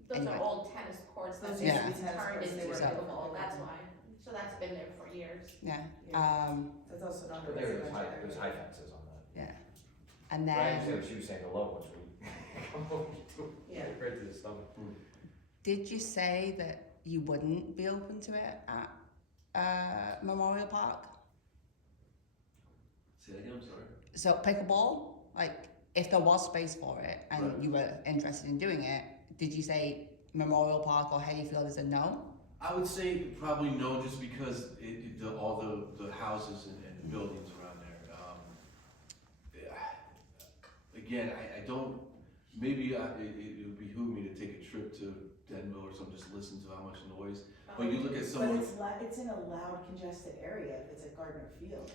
Those Anyway. are old tennis courts that Those they used to be tennis turned courts, they into were pickleball, pickleball. that's why. So that's been there for years. yeah. Yeah. Um, That's also not. But there's high fences on that. yeah. And But I then, understand what she was saying, the low ones, we Yeah. right to the stomach. did you say that you wouldn't be open to it at Memorial Park? Say that again, I'm sorry. So pickleball, like if there was space for it and Right. you were interested in doing it, did you say Memorial Park or Hayfield is a no? I would say probably no, just because all the houses and buildings around there. Again, I don't, maybe it would behoove me to take a trip to Denville or something, just listen to how much noise. But you look at But someone, it's in a loud congested area if it's at Gardner Field.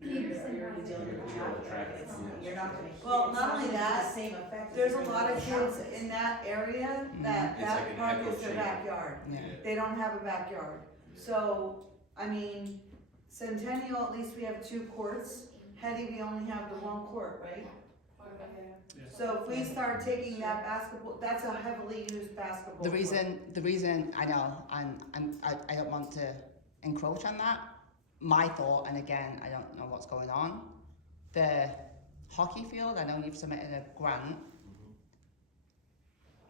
Peterson You're already has dealing with it. traffic, it's, Yeah. you're not gonna. Well, it's not only gonna that, have the same effect. as There's a the lot of regular kids houses. in that area that, It's like an park echo is their chamber. backyard. Yeah. They don't have a backyard. So, I mean, Centennial, at least we have 2 courts. Hetty, we only have the 1 court, right? Yeah. So if we start taking that basketball, that's a heavily used basketball The court. reason I know, I don't want to encroach on that. My thought, and again, I don't know what's going on. The hockey field, I know you've submitted a grant.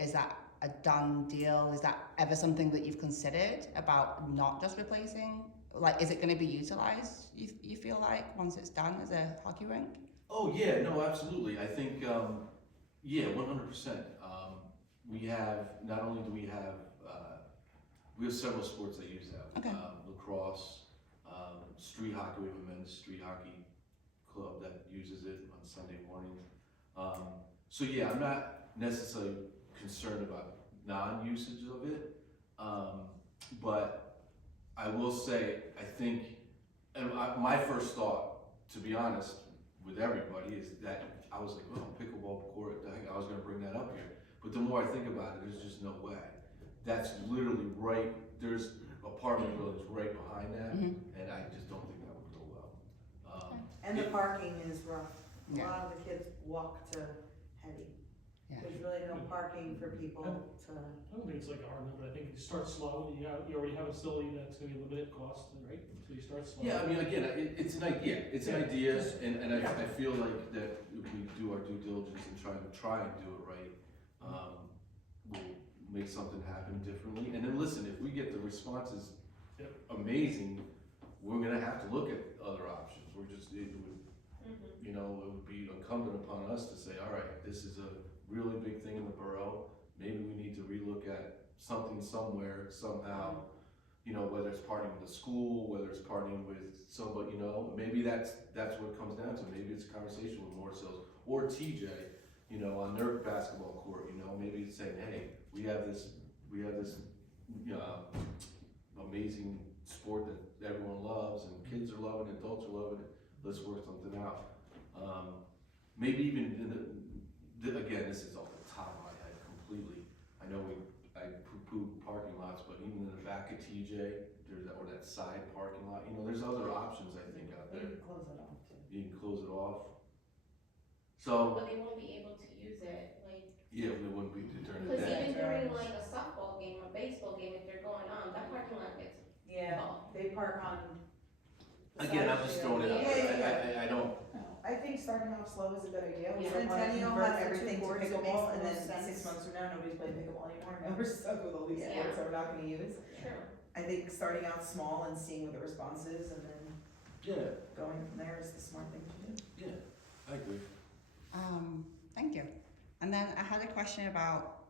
is that a done deal? Is that ever something that you've considered about not just replacing? Like, is it going to be utilized, you feel like, once it's done as a hockey rink? Oh, yeah, no, absolutely. I think, yeah, 100%. We have, not only do we have several sports that use that. Okay. Lacrosse, street hockey, we have a men's street hockey club that uses it on Sunday mornings. So yeah, I'm not necessarily concerned about non-usage of it, but I will say, I think, my first thought, to be honest, with everybody, is that I was like, well, pickleball court, I was gonna bring that up here. But the more I think about it, there's just no way. That's literally right, there's apartment buildings right behind that, and I just don't think that would go well. And the parking is rough. A Yeah. lot of the kids walk to Hetty. Yeah. There's really no parking for people to. I don't think it's like a hard number, I think you start slow, you already have a facility that's gonna be limited cost, right? So you start slow. Yeah, I mean, again, it's an idea, and I feel like that if we do our due diligence and try and do it right, we'll make something happen differently. And then listen, if we get the responses amazing, we're gonna have to look at other options. It would, you know, it would be incumbent upon us to say, all right, this is a really big thing in the borough. Maybe we need to relook at something somewhere, somehow, you know, whether it's partnering with the school, whether it's partnering with somebody, you know, maybe that's what it comes down to. Maybe it's a conversation with Morrisville or TJ, you know, on their basketball court, you know, maybe it's saying, hey, we have this amazing sport that everyone loves, and kids are loving it, adults are loving it. Let's work something out. Maybe even again, this is off the top of my head completely. I know I poo-poo parking lots, but even in the back of TJ, there's that side parking lot. You know, there's other options I think out You there. can close it off too. You can close it off. So But they won't be able to use it, like, yeah, we wouldn't be during the because day. even during like a softball game or baseball game, if they're going on, that parking lot gets Yeah, full. they park on. the Again, side I'm just there. throwing it out Yeah, there. yeah. I don't. I think starting off slow is a good idea. We Yeah. don't wanna Centennial convert has the two everything to courts, it makes pickleball, the and then most sense. 6 months from now, nobody's playing pickleball anymore, and we're stuck with all these Yeah. sports that we're not gonna use. True. I think starting out small and seeing what the response is, and then Yeah, going from there is the smart thing to do. yeah, I agree. Thank you. And then I had a question about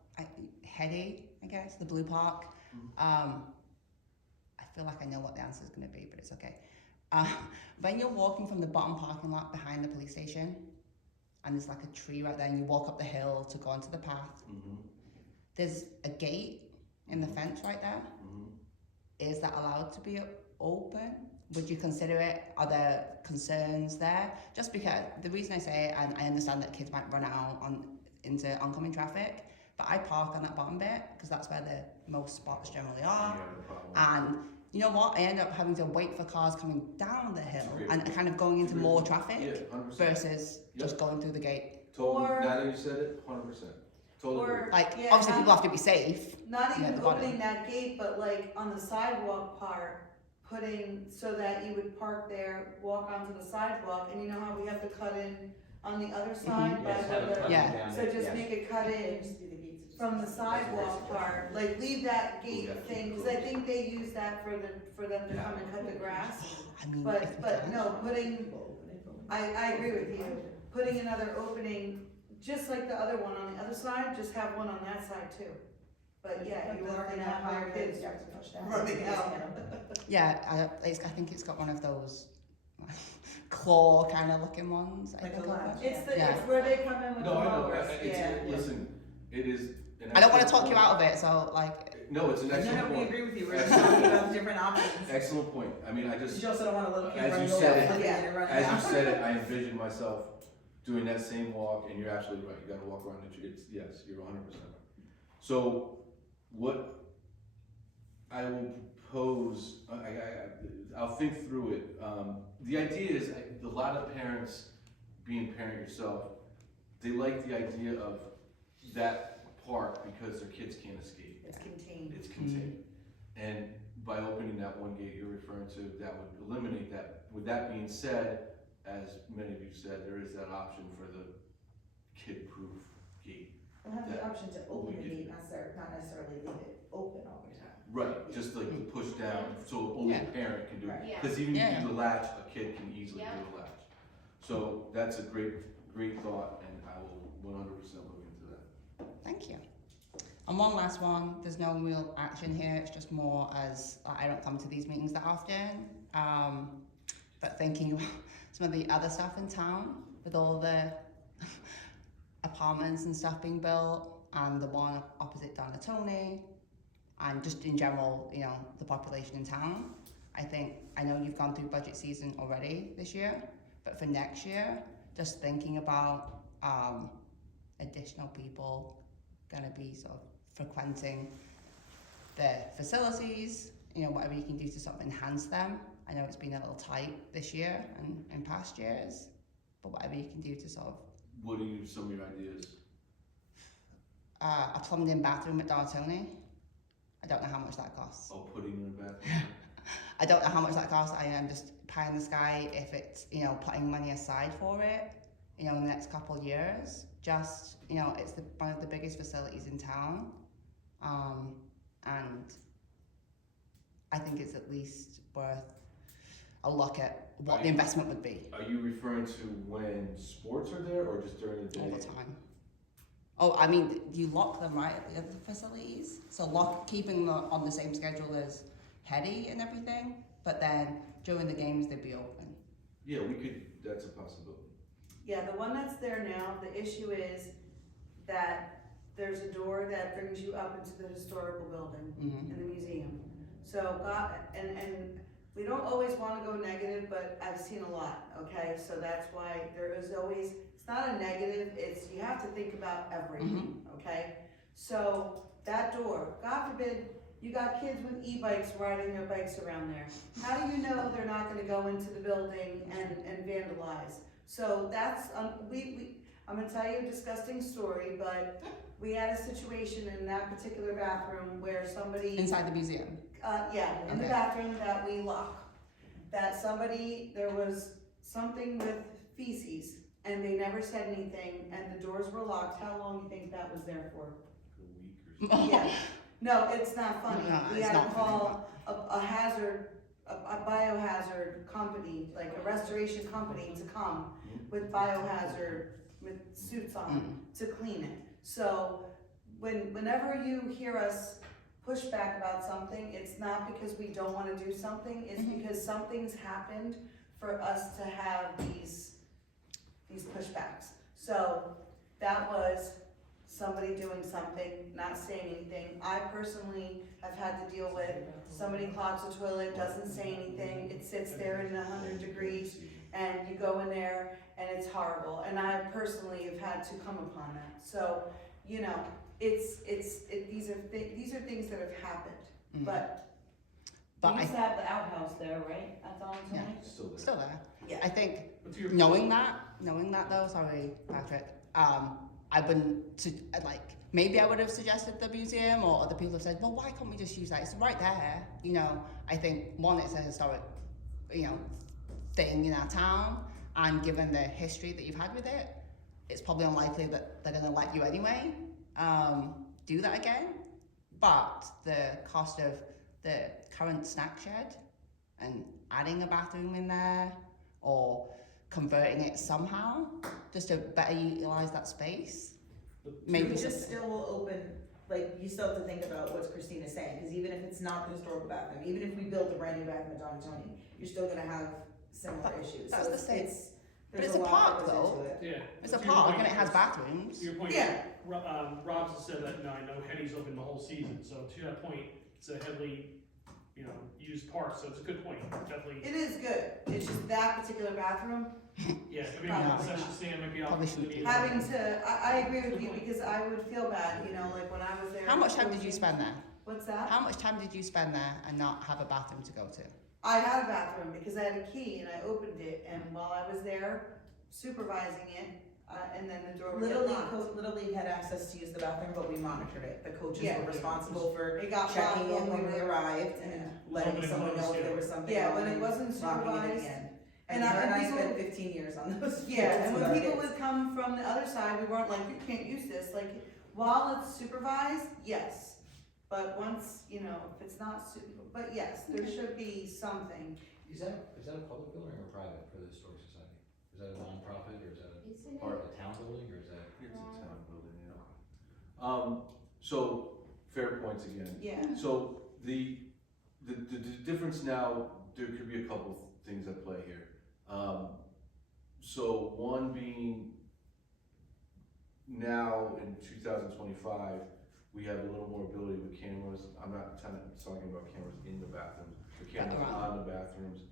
Hetty, I guess, the Blue Park. I feel like I know what the answer is going to be, but it's okay. When you're walking from the bottom parking lot behind the police station, and there's like a tree right there, and you walk up the hill to go onto the path, there's a gate in the fence right there. Is that allowed to be open? Would you consider it? Are there concerns there? Just because the reason I say it, and I understand that kids might run out into oncoming traffic, but I park on that bottom bit because that's where the most spots generally are. And you know what? I end up having to wait for cars coming down the hill and kind of going into more traffic versus just going through the gate. Totally. Or- Now that you said it, 100%. Totally. Or- Like, Yeah, obviously not- people have to be safe. Not Yeah, even the bottom. opening that gate, but like on the sidewalk part, putting so that you would park there, walk onto the sidewalk, and you know how we have to cut in on the other side by Yes, have it where cut the, Yeah. down so there, just yes. make it cut in from the sidewalk part, like leave that gate Yeah. thing, cause I think they use that for them to come and cut the grass. I mean, if we But can. no, I agree with you, putting another opening, just like the other one on the other side, just have one on that side too. But yeah, you are gonna have more kids running out. Yeah, I think it's got one of those claw kind of looking ones. I Like think a of latch. it. It's Yeah. it's where they come in with the No, I know. mowers, yeah. Listen, it is. an I don't want to excellent talk you out of it, so like, No, it's an No, excellent no, we point. agree with you, we're just talking about different options. Excellent point. I mean, I just, You also don't want a little kid As you running said over, it- flipping and running as out. you said it, I envisioned myself doing that same walk, and you're absolutely right. You gotta walk around the tree. Yes, you're 100%. So, what I will propose, I'll think through it. The idea is, a lot of parents, being a parent yourself, they like the idea of that park because their kids can't escape. It's contained. It's contained. And by opening that one gate you're referring to, that would eliminate that. With that being said, as many of you said, there is that option for the kid-proof gate. They'll have the Yeah. option to open the We gate, not necessarily leave it open all the time. Right, just like to push down, so only a Yeah. parent can do it. Right. Yeah. Because even if Yeah. you do the latch, a kid can easily Yeah. do the latch. So that's a great thought, and I will 100% look into that. Thank you. And one last one, there's no real action here, it's just more as I don't come to these meetings that often, but thinking about some of the other stuff in town with all the apartments and stuff being built, and the one opposite Donatoni, and just in general, you know, the population in town. I know you've gone through budget season already this year, but for next year, just thinking about additional people gonna be sort of frequenting the facilities, you know, whatever you can do to sort of enhance them. I know it's been a little tight this year and in past years, but whatever you can do to sort of What are some of your ideas? a plumbed in bathroom at Donatoni. I don't know how much that costs. Oh, putting in a bathroom? I don't know how much that costs. I am just pie in the sky if it's, you know, putting money aside for it, you know, in the next couple of years. Just, you know, it's one of the biggest facilities in town. And I think it's at least worth a look at what the investment would be Are you referring to when sports are there, or just during the day? all the time. Oh, I mean, you lock them right at the other facilities. So keeping them on the same schedule as Hetty and everything, but then during the games they'd be open. Yeah, that's a possibility. Yeah, the one that's there now, the issue is that there's a door that brings you up into the historical building Mm-hmm. in the museum. So, and we don't always wanna go negative, but I've seen a lot, okay? So that's why there is always, it's not a negative, it's, you have to think about everything, okay? So, that door, God forbid, you got kids with e-bikes riding their bikes around there. How do you know they're not gonna go into the building and vandalize? So that's, I'm gonna tell you a disgusting story, but we had a situation in that particular bathroom where somebody, Inside the museum. in the Okay. bathroom that we lock, there was something with feces, and they never said anything, and the doors were locked. How long do you think that was there for? A week or so. Yeah, no, it's not funny. No, We it's had not to funny, call a hazard, a biohazard company, like a restoration company to come with biohazard, with suits on, to clean it. So, whenever you hear us push back about something, it's not because we don't wanna do something, it's because something's happened for us to have these pushbacks. So, that was somebody doing something, not saying anything. I personally have had to deal with somebody clogs a toilet, doesn't say anything, it sits there in 100 degrees, and you go in there, and it's horrible. And I personally have had to come upon that. So, you know, these are things that have happened, but But we I used to have the outhouse there, right? That's on Yeah. It's still there. still there. Yeah. I think But to your knowing that though, sorry Patrick, I've been maybe I would have suggested the museum, or other people have said, well, why can't we just use that? It's right there, you know. I think one, it's a historic, you know, thing in our town, and given the history that you've had with it, it's probably unlikely that they're going to let you anyway do that again. But the cost of the current snack shed and adding a bathroom in there, or converting it somehow just to better utilize that space, maybe You something. just still will open, like, you still have to think about what's Christina's saying, because even if it's not the historical bathroom, even if we build a brand new bathroom at Donatoni, you're still gonna have similar issues. that's So the same. There's But it's a lot park, that goes though. into it. Yeah. It's a To your park point, and it has To bathrooms. your point, Yeah. Rob's has said that, I know Hetty's open the whole season, so to that point, it's a heavily, you know, used park, so it's a good point, definitely. it is good. It's just that particular bathroom, Yeah, maybe Probably the concession stand might be Probably out. shouldn't do having to, I agree with you, because I would feel bad, you know, like when I was there. How much time did you spend there? What's that? How much time did you spend there and not have a bathroom to go to? I had a bathroom because I had a key and I opened it, and while I was there supervising it, and then the door would get locked. Little League had access to use the bathroom, but we monitored it. The coaches Yeah. were responsible for It got checking locked it when we were- arrived and letting Opening someone know doors, if there yeah. was something Yeah, wrong when it and wasn't locking it at supervised. the end. And And her and I people- spent 15 years on those. Yeah, and fields when with our people kids. would come from the other side, we weren't like, you can't use this, like, while it's supervised, yes. But once, you know, if it's not but yes, there should be something. Is that a public building or private for the Historic Society? Is that a nonprofit or is that Isn't a part it? of the town building or is that? It's a town building, so, fair points again. Yeah. So, the difference now, there could be a couple things at play here. So one being, now in 2025, we have a little more ability with cameras. I'm not talking about cameras in the bathrooms, the cameras on the bathrooms.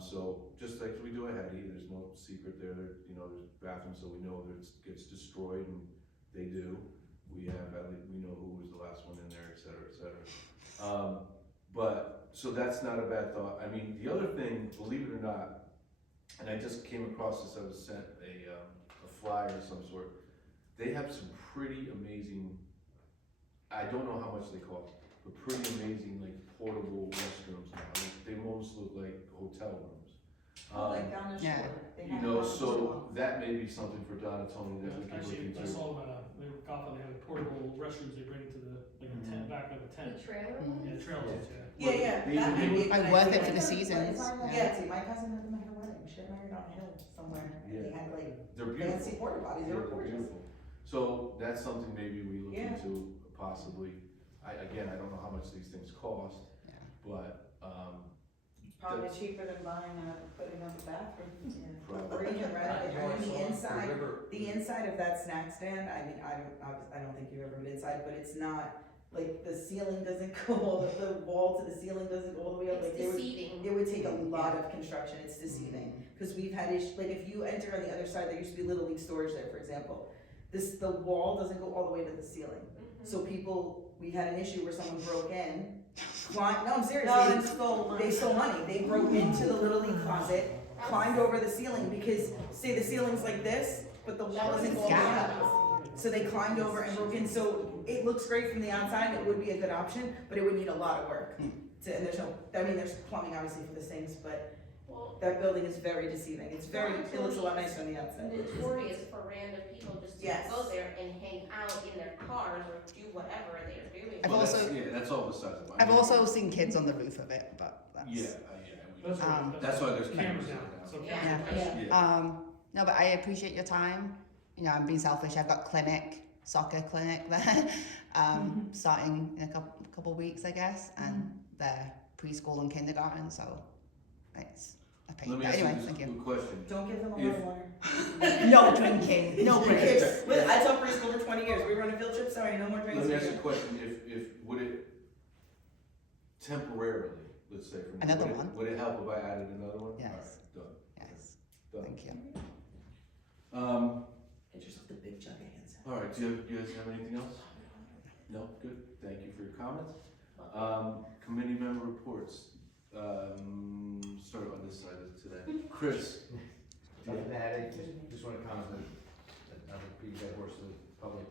So just like we do at Hetty, there's no secret there. You know, there's bathrooms, so we know that it gets destroyed, and they do. We know who was the last one in there, et cetera, et cetera. But so that's not a bad thought. I mean, the other thing, believe it or not, and I just came across this. I was sent a flyer of some sort. They have some pretty amazing. I don't know how much they cost, but pretty amazing, like portable restrooms now. They almost look like hotel rooms. Like down the shore. Yeah. They You have know, it on the so shore. that may be something for Donatoni that we can look Actually, I into. saw them at they were golfing, they have portable restrooms they bring to the, like the tent, back of the The tent. trailer Mhm. one? Yeah, trailers, yeah. Yeah, They- that they might be. a Like good worth idea. it for the seasons. Yeah, see, my cousin had them at her wedding, she got married on a hill somewhere, and they Yeah. had like They're beautiful. fancy porta potties, they were They're gorgeous. beautiful. So that's something maybe we look Yeah. into possibly. Again, I don't know how much these things cost, Yeah. but, Probably cheaper than buying putting up a bathroom. Probably. Or even rather, You know, I I mean, saw the inside, river- the inside of that snack stand, I mean, I don't think you've ever been inside, but it's not, like, the ceiling doesn't go, the wall to the ceiling doesn't go all the way up, like, It's deceiving. it would take a lot of construction, it's deceiving. Cause we've had like, if you enter on the other side, there used to be Little League storage there, for example. The wall doesn't go all the way to the ceiling. So we had an issue where someone broke in, no, I'm serious, they stole money, they broke into the Little League closet, climbed over the ceiling, because, say the ceiling's like this, but the wall doesn't go all the way up. So they climbed over and broke in, so it looks great from the outside, it would be a good option, but it would need a lot of work. And there's plumbing obviously for the sinks, but Well, that building is very deceiving, it looks a lot nicer on the outside. notorious for random people just to Yes. go there and hang out in their cars or do whatever they're doing. I've well, also- that's all besides the point. I've also seen kids on the roof of it, but that's. Yeah, That's why, that's why there's cameras cameras now, now. so Yeah. cameras. Yeah. No, but I appreciate your time. You know, I'm being selfish. I've got soccer clinic there, starting in a couple weeks, I guess, and they're preschool and kindergarten, so it's a pain. Let me But ask anyway, you thank this you. quick question. Don't give them a If- lot of water. No drinking. No drinking. Listen, I taught preschool for 20 years, we run a field trip, sorry, no more drinks. Let me ask you a question, if, would it temporarily, let's say, for Another would it- one? Would it help if I added another one? Yes. All right, Yes, done, thank you. done. Get yourself the big jug of hand sanitizer. All right, do you guys have anything else? No, good, thank you for your comments. Committee member reports, start on this side of today. Chris? Other than that, I just want to comment that, I would beat that horse to the public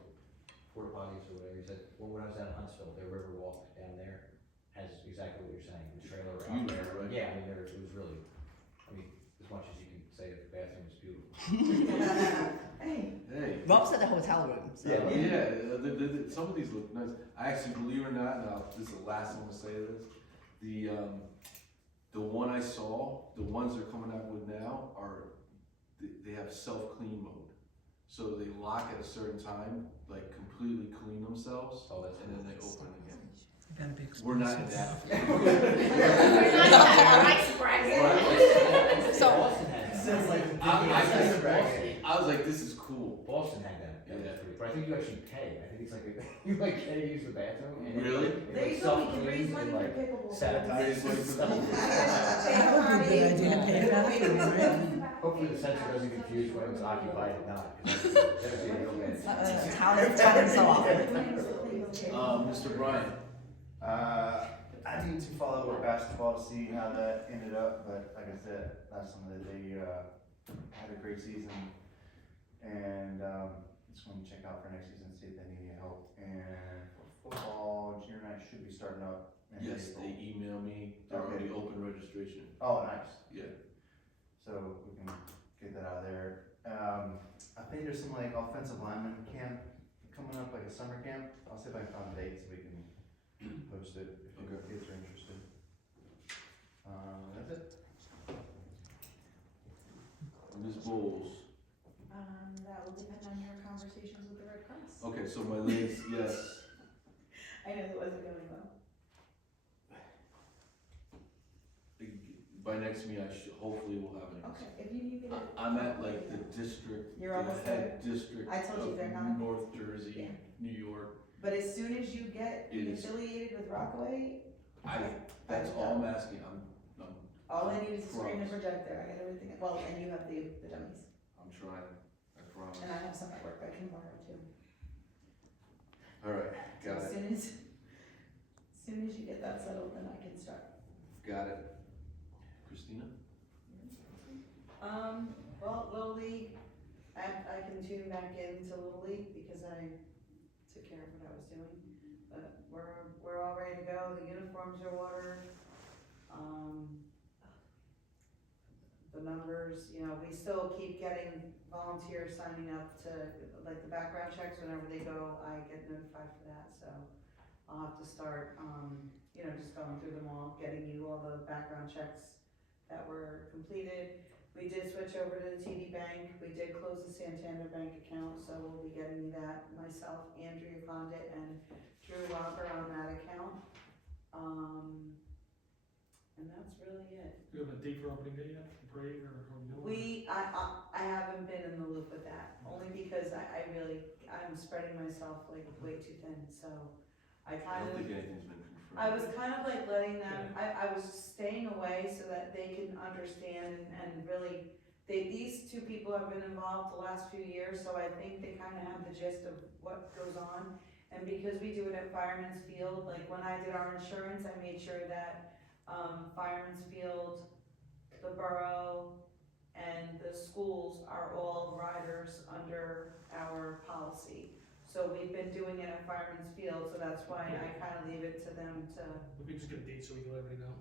porta potties or whatever, he said, well, when I was out in Huntsville, their river walk down there has exactly what you're saying, the trailer out Beautiful, there. right? Yeah, I mean, it was really, I mean, as much as you can say the bathroom is beautiful. Hey, Hey. Rob's at the hotel room, so. Yeah, some of these look nice. I actually, believe it or not, now, this is the last I'm gonna say this, the one I saw, the ones they're coming out with now they have self-clean mode. So they lock at a certain time, like completely clean themselves, Oh, that's and then they open again. Gotta be We're not in that. We're not that rice breakfast. So- Boston had that. Sounds like- I was like, this is cool. Boston had that, that was Yeah. free, but I think you actually pay, I think it's like, you like pay to use the bathroom and. Really? it, there like, you go, we can self-cleans raise and, money for like, pickleball. Raise money for stuff. That would be a good idea, pay it bathroom, right? Hopefully the sensor doesn't confuse when it's occupied or not, because that would be a real bad. Town so often. Mr. Bryan, I need to follow with basketball to see how that ended up, but like I said, last Sunday, they, had a great season. And, just wanna check out for next season, see if they need any help. And for football, junior night should be starting up in yes, April. they emailed me, they're already open registration. Oh, nice. Yeah. So we can get that out of there. I think there's some like offensive lineman camp coming up, like a summer camp. I'll see if I can find a date so we can post it if the Okay. kids are interested. That's it. Ms. Bowles. That will depend on your conversations with the Red Cross. Okay, so my legs, yes. I know that wasn't going well. By next meeting, hopefully we'll have an answer. Okay, if you need me to. I'm at like the district, You're the almost head district I told you of they're not- North Jersey, Yeah. New York. But as soon as you get It is- affiliated with Rockaway, That's all I'm asking, all I need is a screen and Promise. projector, I got everything, well, and you have the dummies. I'm trying, I promise. And I have some at work that I can borrow too. Alright, So got as it, soon as you get that settled, then I can start. got it. Christina? Well, Little League, I can tune back into Little League because I took care of what I was doing. But we're all ready to go, the uniforms are ordered. The numbers, you know, we still keep getting volunteers signing up to, like, the background checks, whenever they go, I get notified for that, so I'll have to start, you know, just going through them all, getting you all the background checks that were completed. We did switch over to the TD Bank, we did close the Santander Bank account, so we'll be getting you that, myself, Andrea Condit, and Drew Walker on that account. And that's really it. Do you have a date for opening day yet, the parade, or? I haven't been in the loop with that, only because I'm spreading myself like way too thin, so I I kind don't of, think anything's been confirmed. I was kind of like letting them, I was staying away so that they can understand and really, these two people have been involved the last few years, so I think they kind of have the gist of what goes on. And because we do it at Fireman's Field, like when I did our insurance, I made sure that Fireman's Field, the borough, and the schools are all riders under our policy. So we've been doing it at Fireman's Field, so that's why I kind of leave it to them to, We can just get a date so we can let everybody know.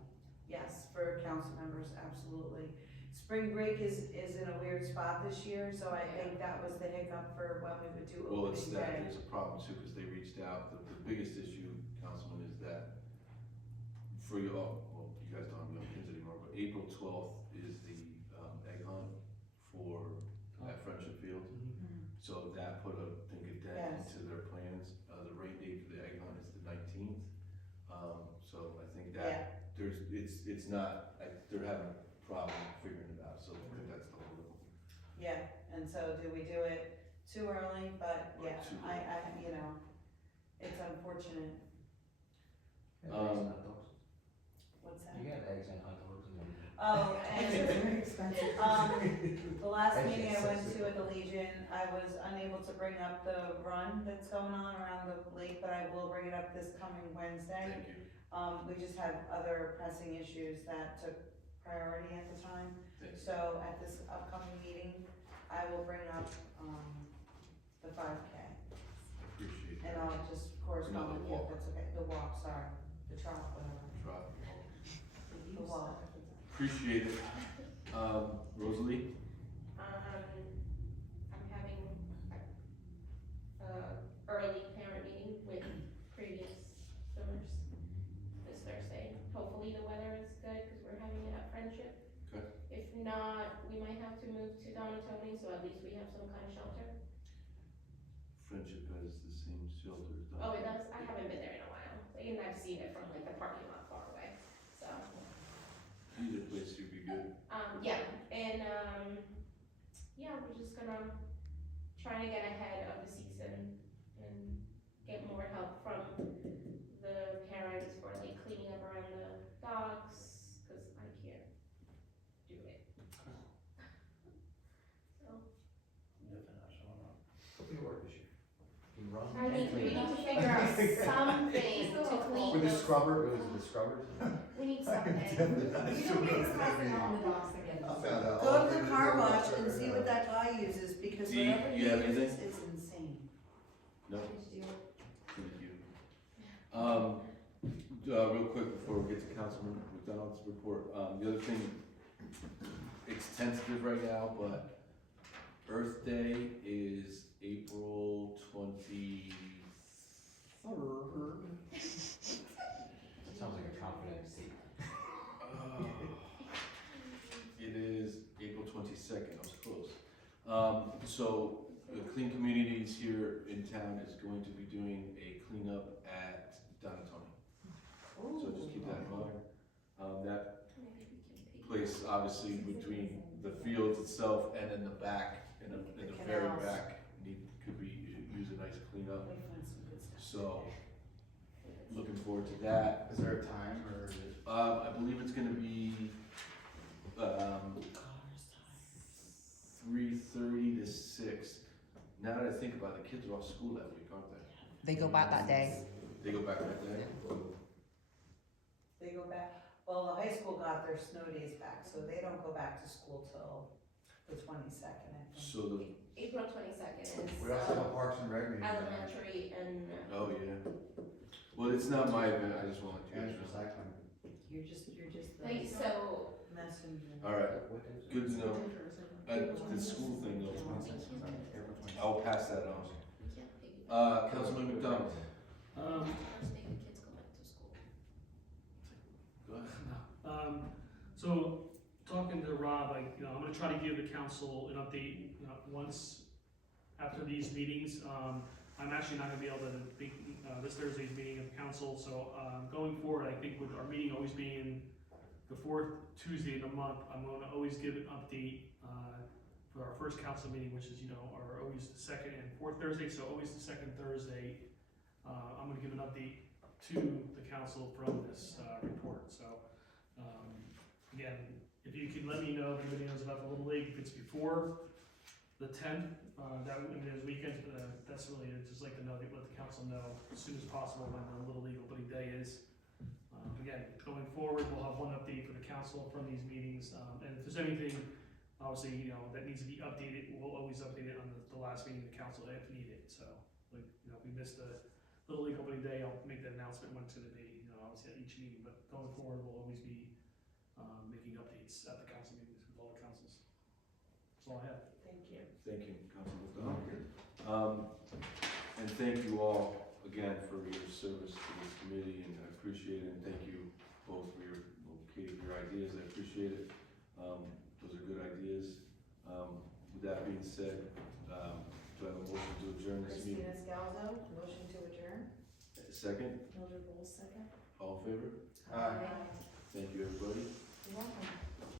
yes, for council members, absolutely. Spring break is in a weird spot this year, so I think that was the hiccup for when we would do Well, it's opening that, day. there's a problem too, because they reached out, the biggest issue, Councilman, is that for you all, well, you guys don't have young kids anymore, but April 12th is the egg hunt for at Friendship Field. So that put a dent Yes. into their plans. The rain date for the egg hunt is the 19th. So I think Yeah. that it's not, they're having a problem figuring it out, so I think that's the whole. Yeah, and so do we do it too early? But Or yeah, too you know, it's unfortunate. What's that? You got eggs and hot dogs and. Oh, It's and very expensive. the last That's meeting I just went so to at the Legion, I was unable to bring up the run that's going on around the lake, but I will bring it up this coming Wednesday. Thank you. We just had other pressing issues that took priority at the time. Thank you. So at this upcoming meeting, I will bring up, the 5K. Appreciate And that. I'll just correspond with you if that's okay, the walk, sorry, the trot, whatever, Drop. the walk. Appreciate it. Rosalie? I'm having early parent meeting with previous swimmers this Thursday. Hopefully the weather is good, cause we're having it at Friendship. Okay. If not, we might have to move to Donatoni, so at least we have some kind of shelter. Friendship has the same shelters. don't Oh, it they? does? I haven't been there in a while, and I've seen it from like the parking lot far away, so. Either place would be good. Yeah, and, yeah, we're just gonna try to get ahead of the season and get more help from the parents for like cleaning up around the docks, cause I can't do it. So, Definitely not showing up. Put me to work this year. You can run. I and need, we clean. need to figure out something to clean With the those, scrubber, goes with the scrubbers. we need something. Definitely not You showing don't up get to that something on meeting. the docks again. I found out. Go all to the these car little wash stuff and see right what now. that guy uses, because Dee, whatever he you have uses anything? is insane. No? Did you? Thank you. Real quick before we get to Councilman McDonald's report, the other thing, it's tentative right now, but Earth Day is April 26th. So the Clean Communities here in town is going to be doing a cleanup at Donatoni. So just keep that in mind. That Maybe we can piggyback. place obviously between the fields itself and in the back, in the very canals. back, could be, use a nice cleanup. We find some good stuff. So, looking forward to that. Is there a time or is it? I believe it's gonna be, 3:30 to 6. Now that I think about it, the kids are off school that week, aren't they? They go back that day. They go back that day? They go back, well, the high school got their snow days back, so they don't go back to school till the 22nd, I think. So the, April 22nd is We also have a Parks and Rec meeting. elementary and. oh yeah. Well, it's not my event, I just wanted to And let you know. recycling. You're just the Wait, so messenger. Alright, What is it? good to know. The school thing though, April 20th. I'll pass that on. we can't piggyback. Councilman McDonald. First day the kids go back to school. Go ahead. So, talking to Rob, I'm gonna try to give the council an update, once after these meetings. I'm actually not gonna be able to be, this Thursday's meeting of the council, so, going forward, I think with our meeting always being the fourth Tuesday of the month, I'm gonna always give an update, for our first council meeting, which is, are always the second and fourth Thursday, so always the second Thursday. I'm gonna give an update to the council from this, report, so, again, if you can let me know if anybody knows about the Little League, if it's before the 10th, those weekends, that's really, I'd just like to know, let the council know as soon as possible when the Little League opening day is. Again, going forward, we'll have one update for the council from these meetings, and if there's anything, obviously, that needs to be updated, we'll always update it on the last meeting of the council if needed, so, like, if we missed the Little League opening day, I'll make that announcement when it's gonna be, obviously at each meeting, but going forward, we'll always be, making updates at the council meetings with all the councils. That's all I have. Thank you. Thank you, Councilman McDonald. And thank you all again for your service to this committee, and I appreciate it, and thank you both for your, Katie, for your ideas, I appreciate it. Those are good ideas. With that being said, do I have a motion to adjourn this meeting? Christina Scalzo, motion to adjourn. Second, Mildred Bowles, second. all in favor? Aye. Thank you, everybody. You're welcome.